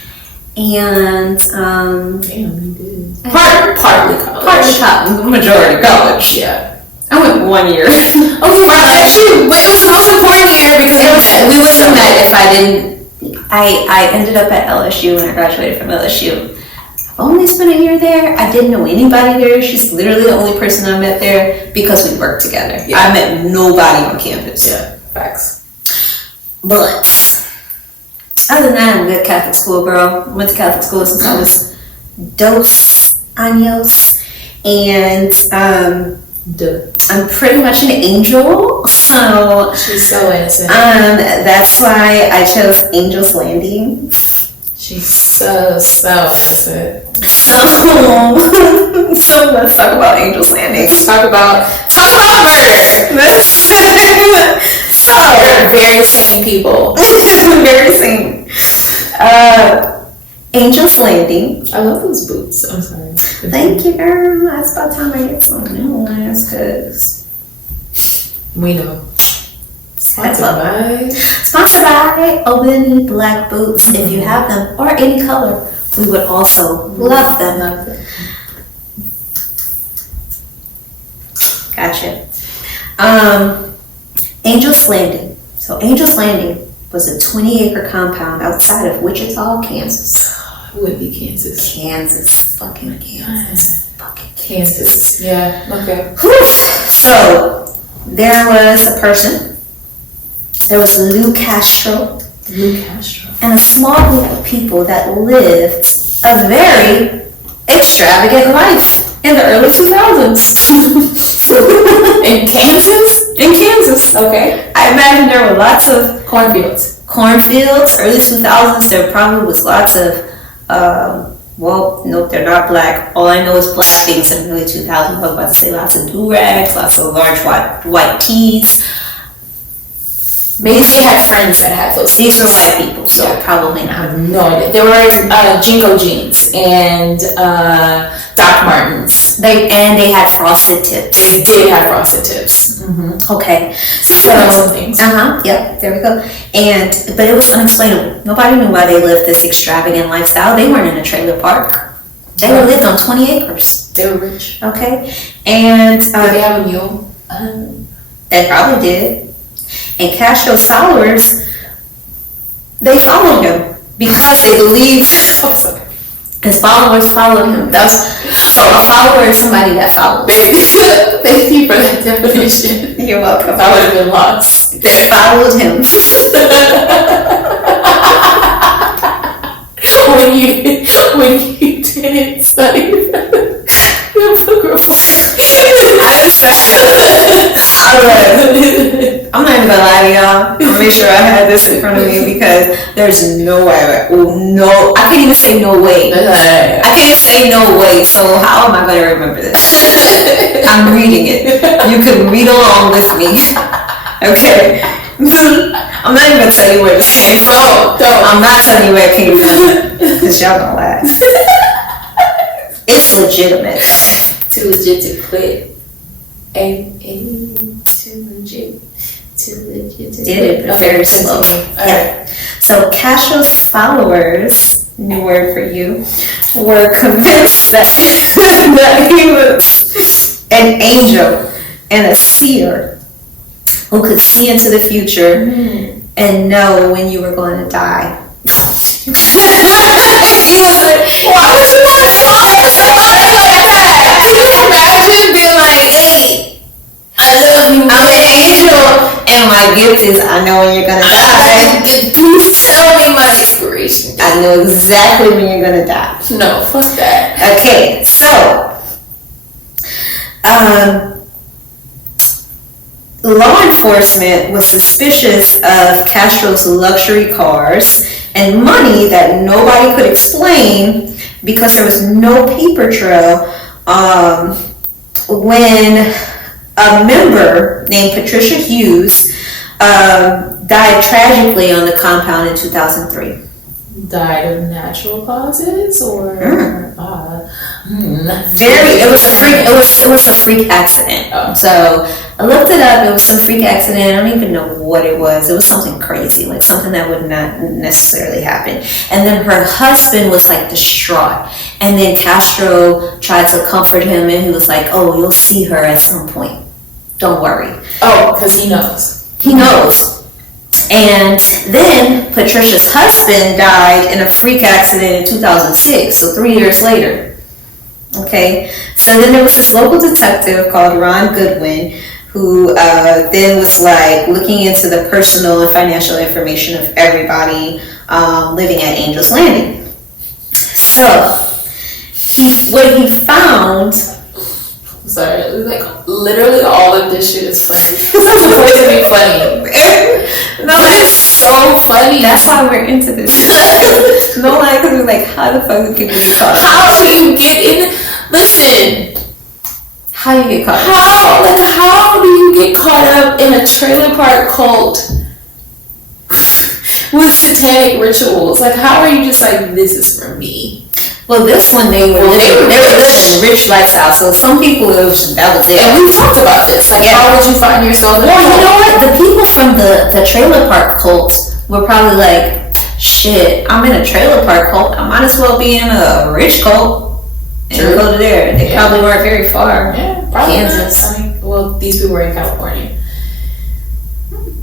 And damn, you did. Partly college. Majority college. Yeah. I went 1 year. Okay, that's true. But it was the most important year because we would have met if I didn't. I ended up at LSU when I graduated from LSU. I've only spent a year there. I didn't know anybody there. She's literally the only person I met there because we worked together. Yeah. I met nobody on campus. Yeah, facts. But other than that, I'm a good Catholic school girl. Went to Catholic school since I was 2 años. And I'm pretty much an angel, so She's so innocent. that's why I chose Angel's Landing. She's so innocent. So let's talk about Angel's Landing. Talk about murder. So They're very sane people. very same. Angel's Landing. I love those boots. I'm sorry. Thank you, girl. That's about time I get some new ones, because We know. sponsored by Open Black Boots. If you have them, or any color, we would also love them. Gotcha. Angel's Landing. So Angel's Landing was a 20-acre compound outside of Wichita, Kansas. It would be Kansas. Fucking Kansas. Fucking Kansas. Yeah, okay. Whew. So there was a person. There was Lou Castro. And a small group of people that lived a very extravagant life in the early 2000s. In Kansas? In Kansas. Okay. I imagine there were lots of Cornfields. early 2000s. There probably was lots of, well, nope, they're not black. All I know is black things in the early 2000s. I was about to say lots of do-rags, lots of large white tees. Maybe they had friends that had those. These were white people, so probably I not. have no idea. They were Jinko jeans and Doc Martens. They had frosted tips. They did have frosted tips. Okay. Some things. Yep, there we go. But it was unexplainable. Nobody knew why they lived this extravagant lifestyle. They weren't in a trailer park. They were lived on 20 acres. They were rich. Okay. And Did they have a mule? they probably did. And Castro's followers, they followed him because they believed his followers followed him. A follower is somebody that followed. Thank you for that definition. You're welcome. I would have been lost. They followed him. when you didn't study the book report. I'm not even gonna lie to y'all. I'll make sure I had this in front of me because there's no way. I can't even say no way. I can't even say no way. So how am I gonna remember this? I'm reading it. You can read along with me. Okay. I'm not even gonna tell you where this came from. I'm not telling you where it came from because y'all gonna laugh. It's legitimate. Too legit to quit. Too legit to Did it, but very slow. Alright. So Castro's followers, new word for you, were convinced that he was an angel and a seer who could see into the future and know when you were going to die. Why would you want to spy somebody like that? Can you imagine being like, hey, I love you, I'm an angel, and my gift is I know when you're gonna die. Please tell me my expiration. I know exactly when you're gonna die. No, fuck that. Okay, so law enforcement was suspicious of Castro's luxury cars and money that nobody could explain because there was no paper trail when a member named Patricia Hughes died tragically on the compound in 2003. Died of natural causes or It was a freak accident. So I looked it up. It was some freak accident. I don't even know what it was. It was something crazy, like something that would not necessarily happen. And then her husband was like distraught. And then Castro tried to comfort him, and he was like, "Oh, you'll see her at some point. Don't worry." Oh, because he knows. He knows. And then Patricia's husband died in a freak accident in 2006, so 3 years later. Okay, so then there was this local detective called Ron Goodwin who then was like looking into the personal and financial information of everybody living at Angel's Landing. So what he found sorry. Like literally all of this shit is funny. It's supposed to be funny. No, It's so funny. that's why we're into this shit. No lie, because we're like, how the fuck do people get caught up? How do you get in? Listen. How you get caught up? How do you get caught up in a trailer park cult with satanic rituals? Like, how are you just like, this is for me? Well, this one they were living a rich lifestyle. So some people that was it. And we talked about this. Like, how would you find yourself in a Well, cult? you know what? The people from the trailer park cult were probably like, shit, I'm in a trailer park cult. I might as well be in a rich cult and True. go to there. They probably weren't very far. Yeah, probably Kansas. not. I mean, well, these people were in California.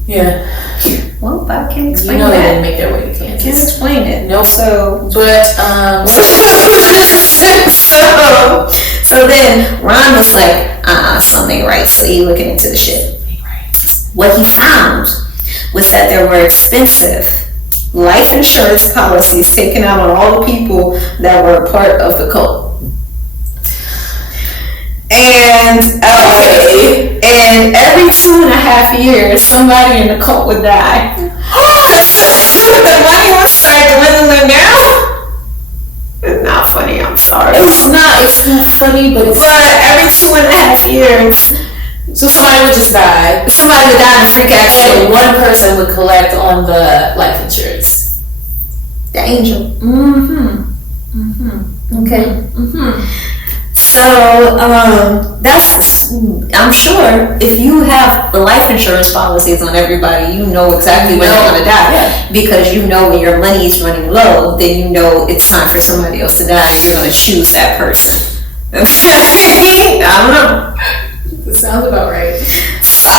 Yeah. Well, but I can't You explain know they that. didn't make their way to I can't Kansas. explain it. Nope. So so then Ron was like, something right. So he looking into the shit. What he found was that there were expensive life insurance policies taken out on all the people that were a part of the cult. And every 2.5 years, somebody in the cult would die. So the money would start dwindling down. It's not funny, I'm sorry. it's not funny, but it's Every 2.5 years, so somebody would just die. somebody would die in a freak accident. And one person would collect on the life insurance. The angel. Okay. So, that's, I'm sure if you have the life insurance policies on everybody, you know exactly when you're gonna die. Yeah. Because you know when your money is running low, then you know it's time for somebody else to die and you're gonna choose that person. Okay? I don't know. That sounds about right. So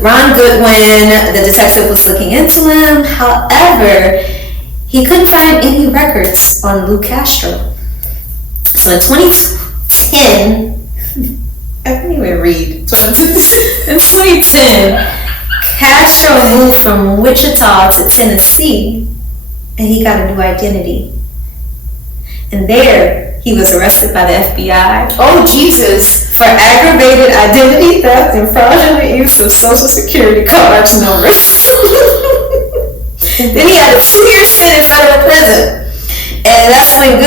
Ron Goodwin, the detective, was looking into him. However, he couldn't find any records on Lou Castro. So in 2010, I can't even read. In 2010, Castro moved from Wichita to Tennessee, and he got a new identity. And there, he was arrested by the FBI. Oh, Jesus. For aggravated identity theft and fraudulent use of social security cards numbers. Then he had a 2-year stint in federal prison. And that's when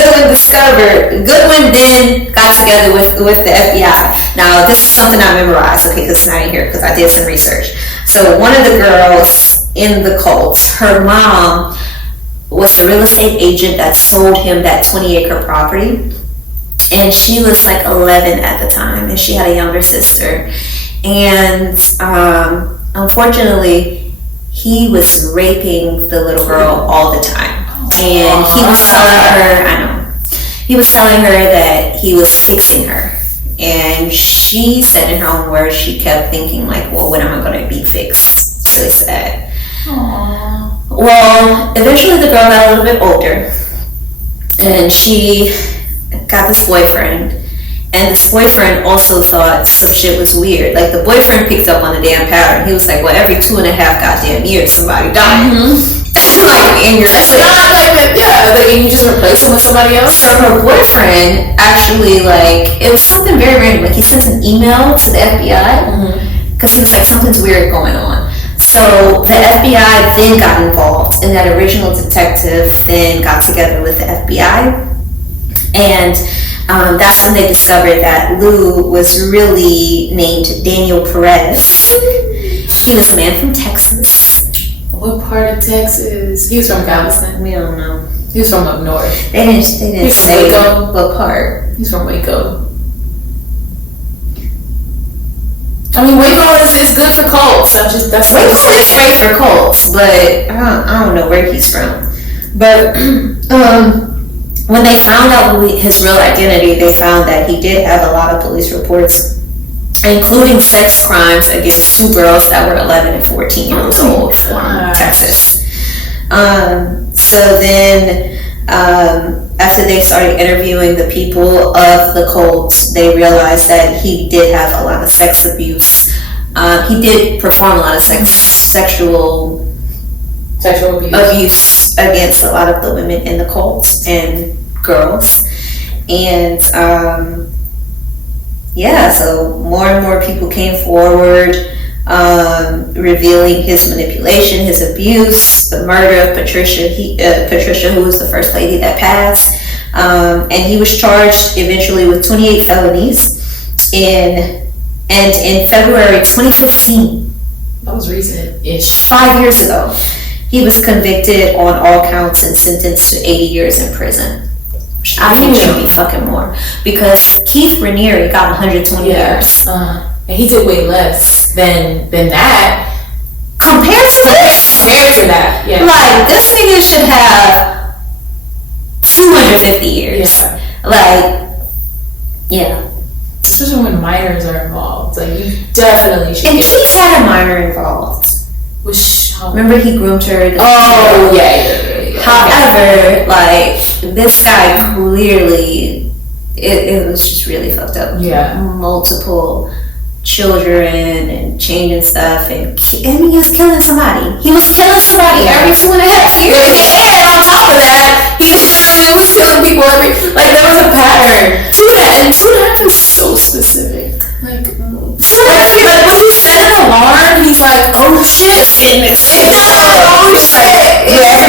Goodwin then got together with the FBI. Now, this is something I memorized, okay, because it's not in here, because I did some research. So one of the girls in the cult, her mom was a real estate agent that sold him that 20-acre property. And she was like 11 at the time, and she had a younger sister. And unfortunately, he was raping the little girl all the time. And he was telling her that he was fixing her. And she said in her own words, she kept thinking like, well, when am I going to be fixed? It's really sad. Aww. Well, eventually the girl got a little bit older, and she got this boyfriend. And this boyfriend also thought some shit was weird. Like, the boyfriend picked up on the damn pattern. He was like, well, every 2.5 goddamn years, somebody died. Like, in your sleep. Yeah, like, you just replace him with somebody else? So her boyfriend actually, like, it was something very random. Like, he sent an email to the FBI because he was like, something's weird going on. So the FBI then got involved, and that original detective then got together with the FBI. And that's when they discovered that Lou was really named Daniel Perez. He was a man from Texas. What part of Texas? He was from Galveston. We don't know. He was from up north. They didn't He's from say Waco. what part. He's from Waco. I mean, Waco is good for cults. That's Waco is great for cults, but I don't know where he's from. But when they found out his real identity, they found that he did have a lot of police reports, including sex crimes against 2 girls that were 11 and 14 years old from Texas. So then, after they started interviewing the people of the cult, they realized that he did have a lot of sex abuse. He did perform a lot of sexual abuse against a lot of the women in the cult and girls. And so more and more people came forward, revealing his manipulation, his abuse, the murder of Patricia. Patricia, who was the first lady that passed, and he was charged eventually with 28 felonies. In February 2015, that was recent-ish, 5 years ago, he was convicted on all counts and sentenced to 80 years in prison. I think it should be fucking more, because Keith Raniere got 120 years. And he did way less than that. Compared to that, yeah. Like, this nigga should have 250 years. Yeah. Like, yeah. Especially when minors are involved. Like, you definitely should. And Keith had a minor involved. Remember he groomed her? Yeah. However, like, this guy clearly, it was just really fucked up. Yeah. Multiple children and changing stuff, and he was killing somebody. Every 2.5 years. And on top of that, he was killing people there was a pattern to that, and 2.5 is so specific. Like when he set an alarm, he's like, oh shit, it's getting excited. Oh shit. Yeah,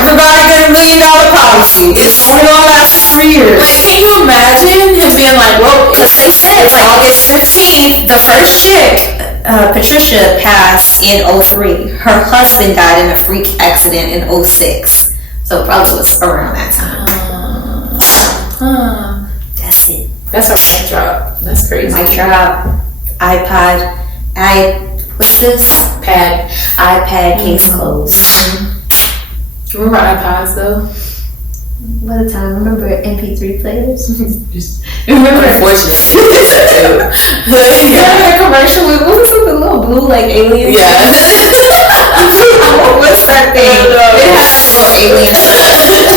everybody get $1 million policy. It's only gonna last 3 years. Like, can you imagine him being like, well, because they said it's August 15th, the first chick. Patricia passed in 2003. Her husband died in a freak accident in 2006. So it probably was around that time. That's it. That's a mic drop. That's crazy. Mic drop. iPad. What's this? iPad case closed. Remember iPods though? What a time. Remember MP3 players? Remember unfortunately. Remember that commercial with, what was it, the little blue like alien? Yeah. What's that thing? It had a little alien.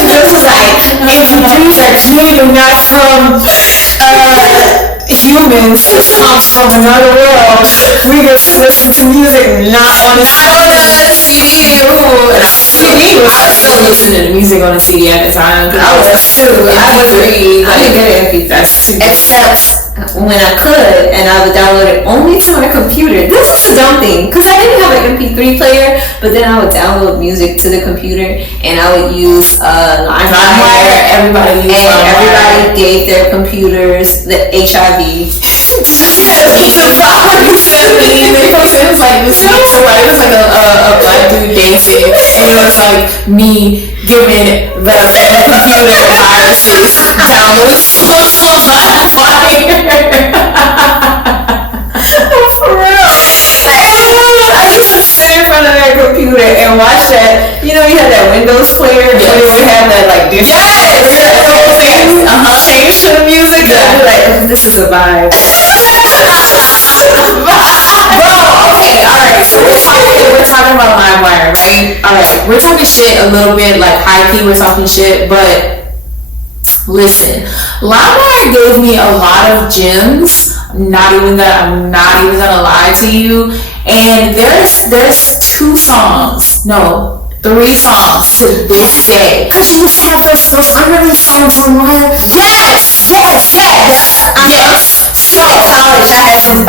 It was like, MP3s are created not from humans. This comes from another world. We just listen to music not on a CD. CD was I was still listening to music on a CD at the time. I was too. I didn't get an MP3. That's too. Except when I could, and I would download it only to my computer. This was the dumb thing, because I didn't have an MP3 player, but then I would download music to the computer, and I would use LimeWire. Everybody used and LimeWire. everybody gave their computers the HIV. It was like this picture, right? It was like a black dude dancing, and it was like me giving the computer viruses, downloading songs on LimeWire. For real. I used to sit in front of that computer and watch that. You know, you had that Windows player, but it would have that like this. Change to the music. Yeah. I'd be like, oh, this is a vibe. Okay, alright, so we're talking about LimeWire, right? Alright, we're talking shit a little bit, like high key, we're talking shit, but listen, LimeWire gave me a lot of gems. I'm not even gonna lie to you. And there's 3 songs to this day. Cause you used to have those unreleased songs on Wire. Yes. So college, I had some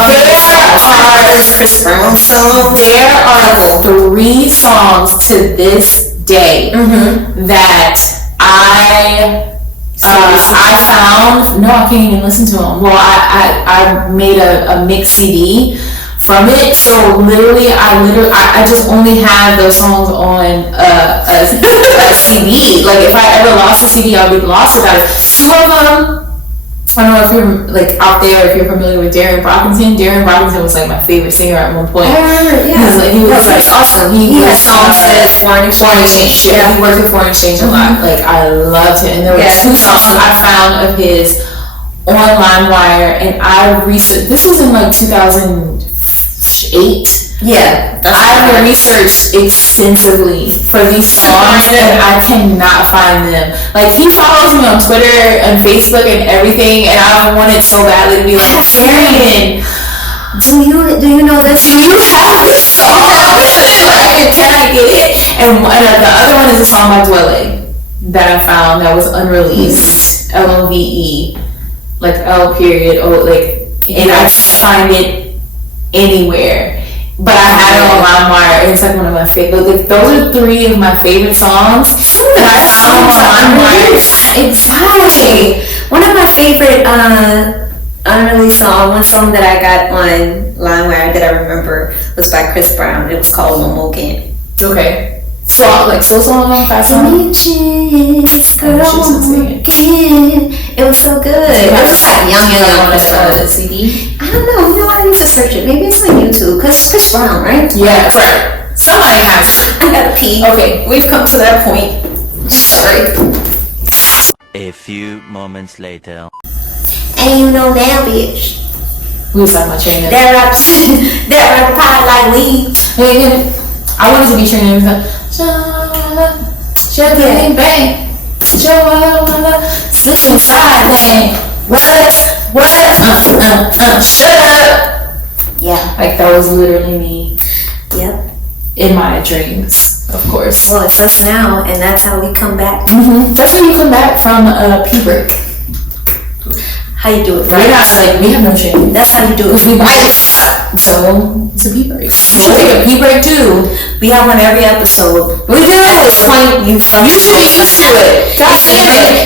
Chris Brown songs. There are 3 songs to this day that I found. No, I can't even listen to them. Well, I made a mix CD from it. So literally, I just only have those songs on a CD. Like if I ever lost a CD, I would be lost without it. 2 of them. I don't know if you're like out there, if you're familiar with Darren Brockington. Darren Brockington was like my favorite singer at one point. He was awesome. He had songs that foreign exchange. Yeah, he worked with foreign exchange a lot. Like I loved him. And there were 2 songs I found of his on LimeWire, and this was in like 2008. Yeah, I've researched extensively for these songs, and I cannot find them. Like he follows me on Twitter and Facebook and everything, and I wanted so badly to be like, Darren, do you know this? Do you have this song? Like, can I get it? And the other one is a song by Dwelle that I found that was unreleased. LOVE, like L period O, like, and I find it anywhere. But I had it on LimeWire, and it's like one of my favorite. Like, those are 3 of my favorite songs that I found on LimeWire. Exactly. One of my favorite unreleased song, one song that I got on LimeWire that I remember was by Chris Brown. It was called No More Game. Okay. Slow, like slow song, fast song. Girl, it was so good. It was like young on the CD. I don't know. You know, I need to search it. Maybe it's on YouTube. Cause it's Chris Brown, right? Yeah, right. Somebody has to. I gotta pee. Okay, we've come to that point. Sorry. A few moments later. And you know now, bitch. Who's talking about training? That rap pot like weed. I wanted to be training with bang bang. Switch inside thing. What? Shut up. Yeah. Like, that was literally me. Yep. In my dreams, of course. Well, it's us now, and that's how we come back. That's how you come back from a pee break. How you do it, We're not like, we have no shame. That's how you do it. We bites. So it's a pee break. We'll take a pee break too. We have one every episode. We do. It's like you should be used to it.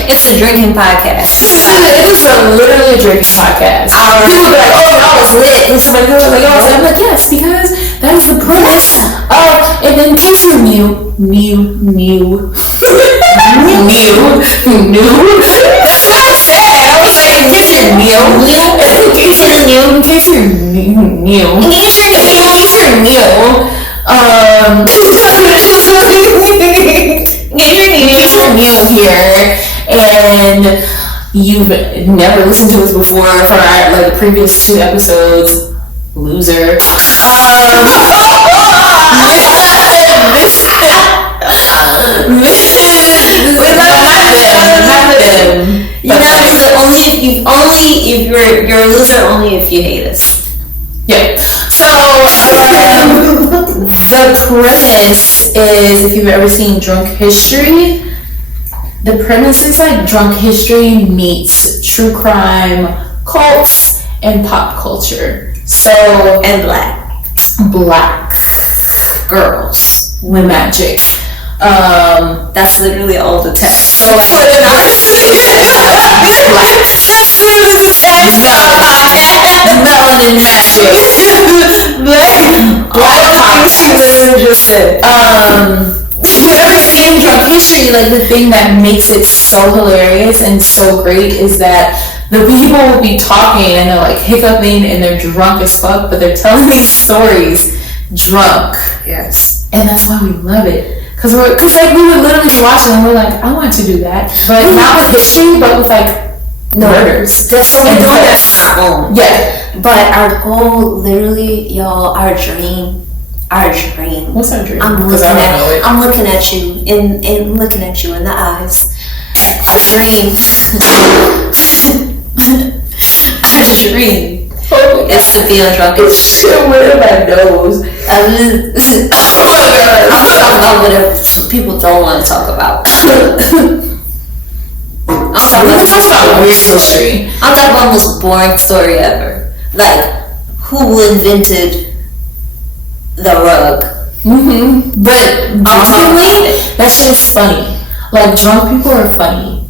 It's a drinking podcast. It is literally a drinking podcast. People be like, oh, y'all was lit. And stuff like that. Like, y'all was lit. I'm like, yes, because that is the premise of, and then in case you're new. I was like, in case you're new. Here, and you've never listened to us before for our like previous 2 episodes, loser. Only if you're a loser. Only if you hate us. Yeah. So the premise is, if you've ever seen Drunk History, the premise is like Drunk History meets true crime, cults, and pop culture. So, And black girls with magic. That's literally all the text. So like, that's literally the text of our podcast. Melanin magic. Black pop. She literally just said. If you've ever seen Drunk History, like, the thing that makes it so hilarious and so great is that the people will be talking and they're like hiccuping and they're drunk as fuck, but they're telling these stories drunk. Yes. And that's why we love it. Cause like we would literally be watching and we're like, I want to do that. But not with history, but with like murders. That's what we're doing. That's our goal. Yeah. But our goal, literally, y'all, our dream. What's our dream? I'm looking at you and looking at you in the eyes. Our dream. Our dream is to be on Drunk History. Where my nose? I'm talking about whatever people don't want to talk about. I'm talking about weird history. I'm talking about the most boring story ever. Like, who invented the rug? But genuinely, that shit's funny. Like, drunk people are funny.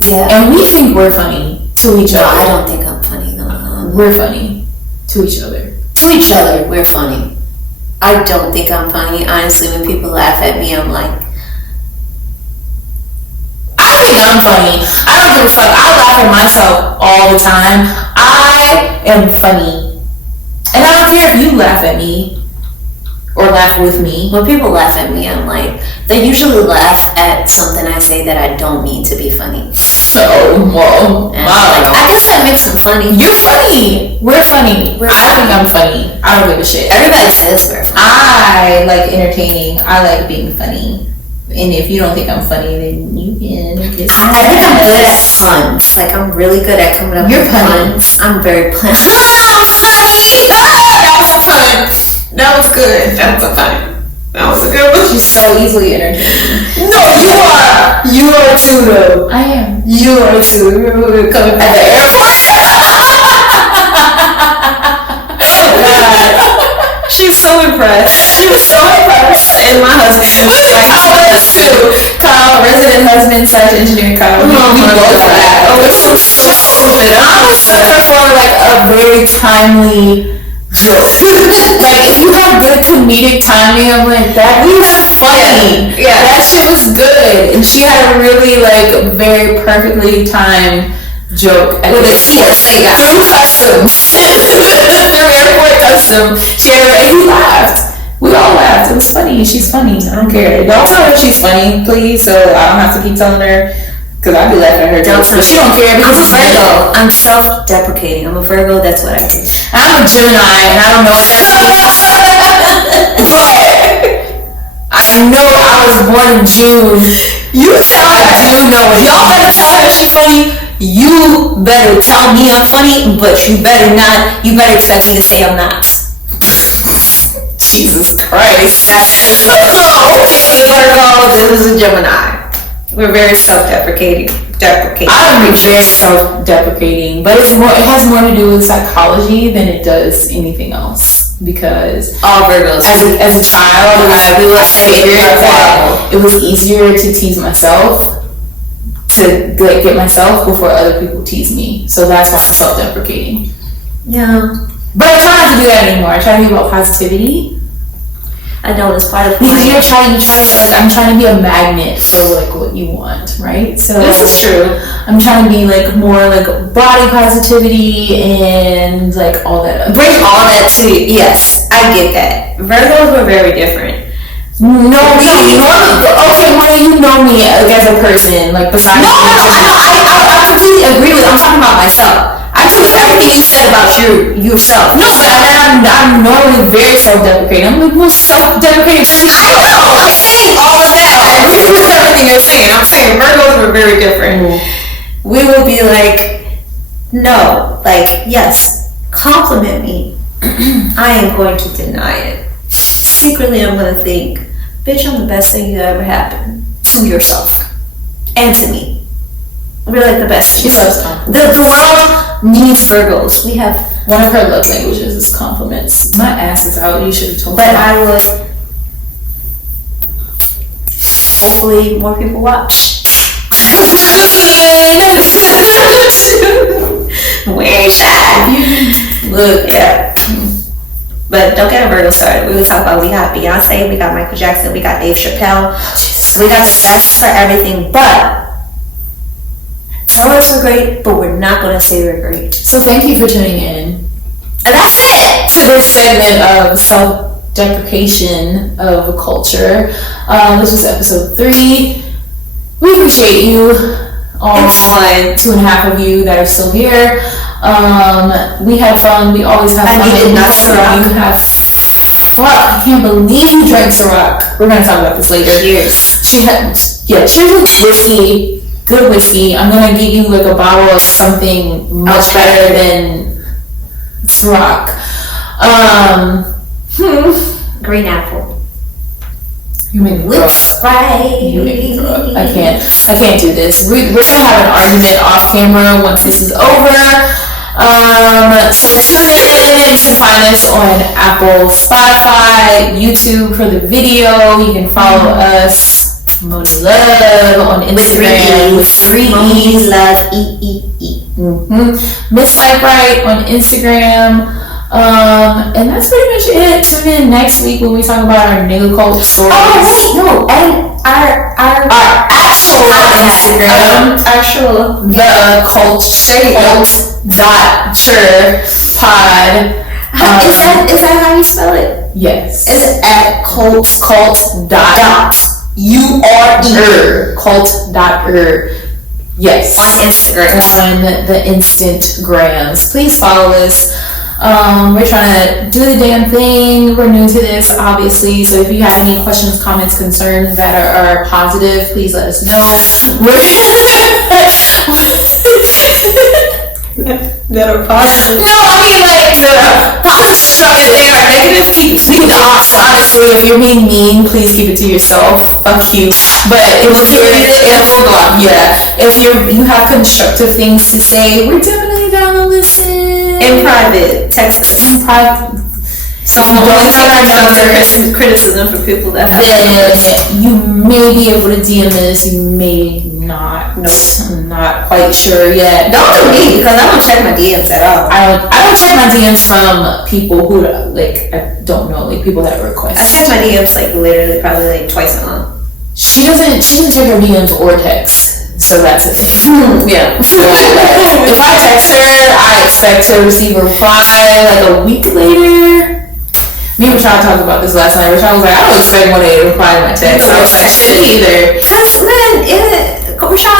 Yeah. And we think we're funny to each other. I don't think I'm funny. No. We're funny to each other. To each other, we're funny. I don't think I'm funny. Honestly, when people laugh at me, I'm like, I think I'm funny. I don't give a fuck. I laugh at myself all the time. I am funny. And I don't care if you laugh at me or laugh with me. when people laugh at me, I'm like, they usually laugh at something I say that I don't mean to be funny. So, well, And I'm like, I guess that makes them funny. you're funny. We're funny. I think I'm funny. I don't give a shit. Everybody says we're funny. I like entertaining. I like being funny. And if you don't think I'm funny, then you can kiss my I think I'm ass. good at puns. Like, I'm really good at coming up You're with punny. puns. I'm very punny. That was a pun. That was good. That was a pun. That was a good one. She's so easily entertained. No, you are. You are too, though. I am. You are too. Remember we were coming back at the airport? Oh, God. She's so impressed. She was so impressed. And my husband was like, I was too. Kyle, resident husband / engineer Kyle. We both laughed. Oh, this was so stupid. And I was so For like a very timely joke. Like if you have good comedic timing, I'm like that is funny. Yeah. That shit was good, and she had a really like very perfectly timed joke at with the a TSA guy. through customs. Through airport customs. She had and we laughed. We all laughed. It was funny. She's funny. I don't care. Don't tell her she's funny, please. So I don't have to keep telling her. Because I be laughing at her jokes, but she don't care because I'm a Virgo. I'm self-deprecating. I'm a Virgo. That's what I do. I'm a Gemini, and I don't know what that means. But I know I was born in June. You tell her. You know, if y'all better tell her she's funny, You better tell me I'm funny, but you better not. You better expect me to say I'm not. Jesus Christ. This is a Virgo. This is a Gemini. We're very self-deprecating. I'm very self-deprecating, but it has more to do with psychology than it does anything else. Because all Virgos. As a child, it was easier to tease myself, to get myself before other people tease me. So that's why I'm self-deprecating. Yeah. But I try not to do that anymore. I try to be about positivity. I know it's part of because you try like I'm trying to be a magnet for like what you want, right? So this is true. I'm trying to be like more like body positivity and like all that. Bring all that to you. Yes, I get that. Virgos were very different. Okay, Moni, you know me like, as a person, like besides. I completely agree with. I'm talking about myself. I took everything you said about yourself. No, I'm normally very self-deprecating. I'm like, well, self-deprecating. I know. I'm saying all of that. I agree with everything you're saying. I'm saying Virgos were very different. We will be like, no, like, yes, compliment me. I am going to deny it. Secretly, I'm going to think, bitch, I'm the best thing that ever happened to yourself and to me. We're like the best. She loves compliments. The world needs Virgos. We have one of her love languages is compliments. My ass is out. You should have told me. But I would. Hopefully, more people watch. We're shy. Look, yeah. But don't get a Virgo started. We would talk about we got Beyonce, we got Michael Jackson, we got Dave Chappelle. We got the best for everything, but. Tell us we're great, but we're not going to say we're great. So thank you for tuning in. And that's it! To this segment of self-deprecation of culture. This was episode 3. We appreciate you, all 2.5 of you that are still here. We had fun. We always have fun. I did not Ciroc. You have fuck. I can't believe you drank Ciroc. We're going to talk about this later. Cheers. Cheers with whiskey. Good whiskey. I'm gonna give you like a bottle of something much better than Ciroc. Green apple. You make me throw up. Right. You make me throw up. I can't do this. We're gonna have an argument off camera once this is over. So tune in to find us on Apple, Spotify, YouTube for the video. You can follow us. Moni Love on Instagram with 3 Moni Love E. Miss Life Right on Instagram. And that's pretty much it. Tune in next week when we talk about our nigga cult stories. Oh wait, no, and our actual Instagram, the cult.ure pod. Is that how you spell it? Yes. Is it at cult.ure? Cult.ure. Yes. On Instagram. On the Instagrams. Please follow us. We're trying to do the damn thing. We're new to this, obviously. So if you have any questions, comments, concerns that are positive, please let us know. that are positive. No, I mean like They are negative peeps. Honestly, if you're being mean, please keep it to yourself. Fuck you. But if hold on, if you have constructive things to say, we're definitely down to listen. In private, text us. In private. Someone always constructive criticism for people that have. Then you may be able to DM us. You may not. No, I'm not quite sure yet. Don't do me because I don't check my DMs at all. I don't check my DMs from people who like I don't know, like people that request. I check my DMs like literally probably like twice a month. She doesn't check her DMs or text, so that's a thing. Yeah. If I text her, I expect to receive a reply like a week later. Me and Rashad talked about this last night. Rashad was like, I don't expect one to reply to my text. I was like, shit either. Rashad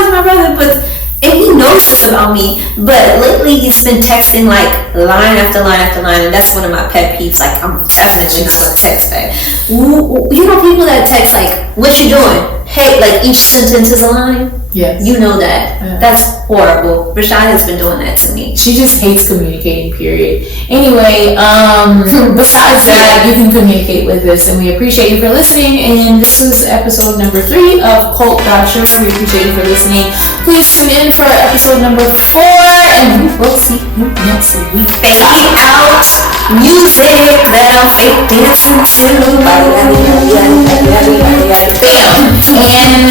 is my brother, and he knows this about me, but lately he's been texting like line after line after line, and that's one of my pet peeves. Like, I'm definitely not a text back. You know people that text like, what you doing? Hey, like each sentence is a line? Yes. You know that. Yeah. That's horrible. Rashad has been doing that to me. She just hates communicating, period. Anyway, besides that, you can communicate with us, and we appreciate you for listening. And this was episode number 3 of Cult.ure. We appreciate you for listening. Please tune in for episode number 4, and we will see you next week. Fade out music that I'm fake dancing to. Bam. And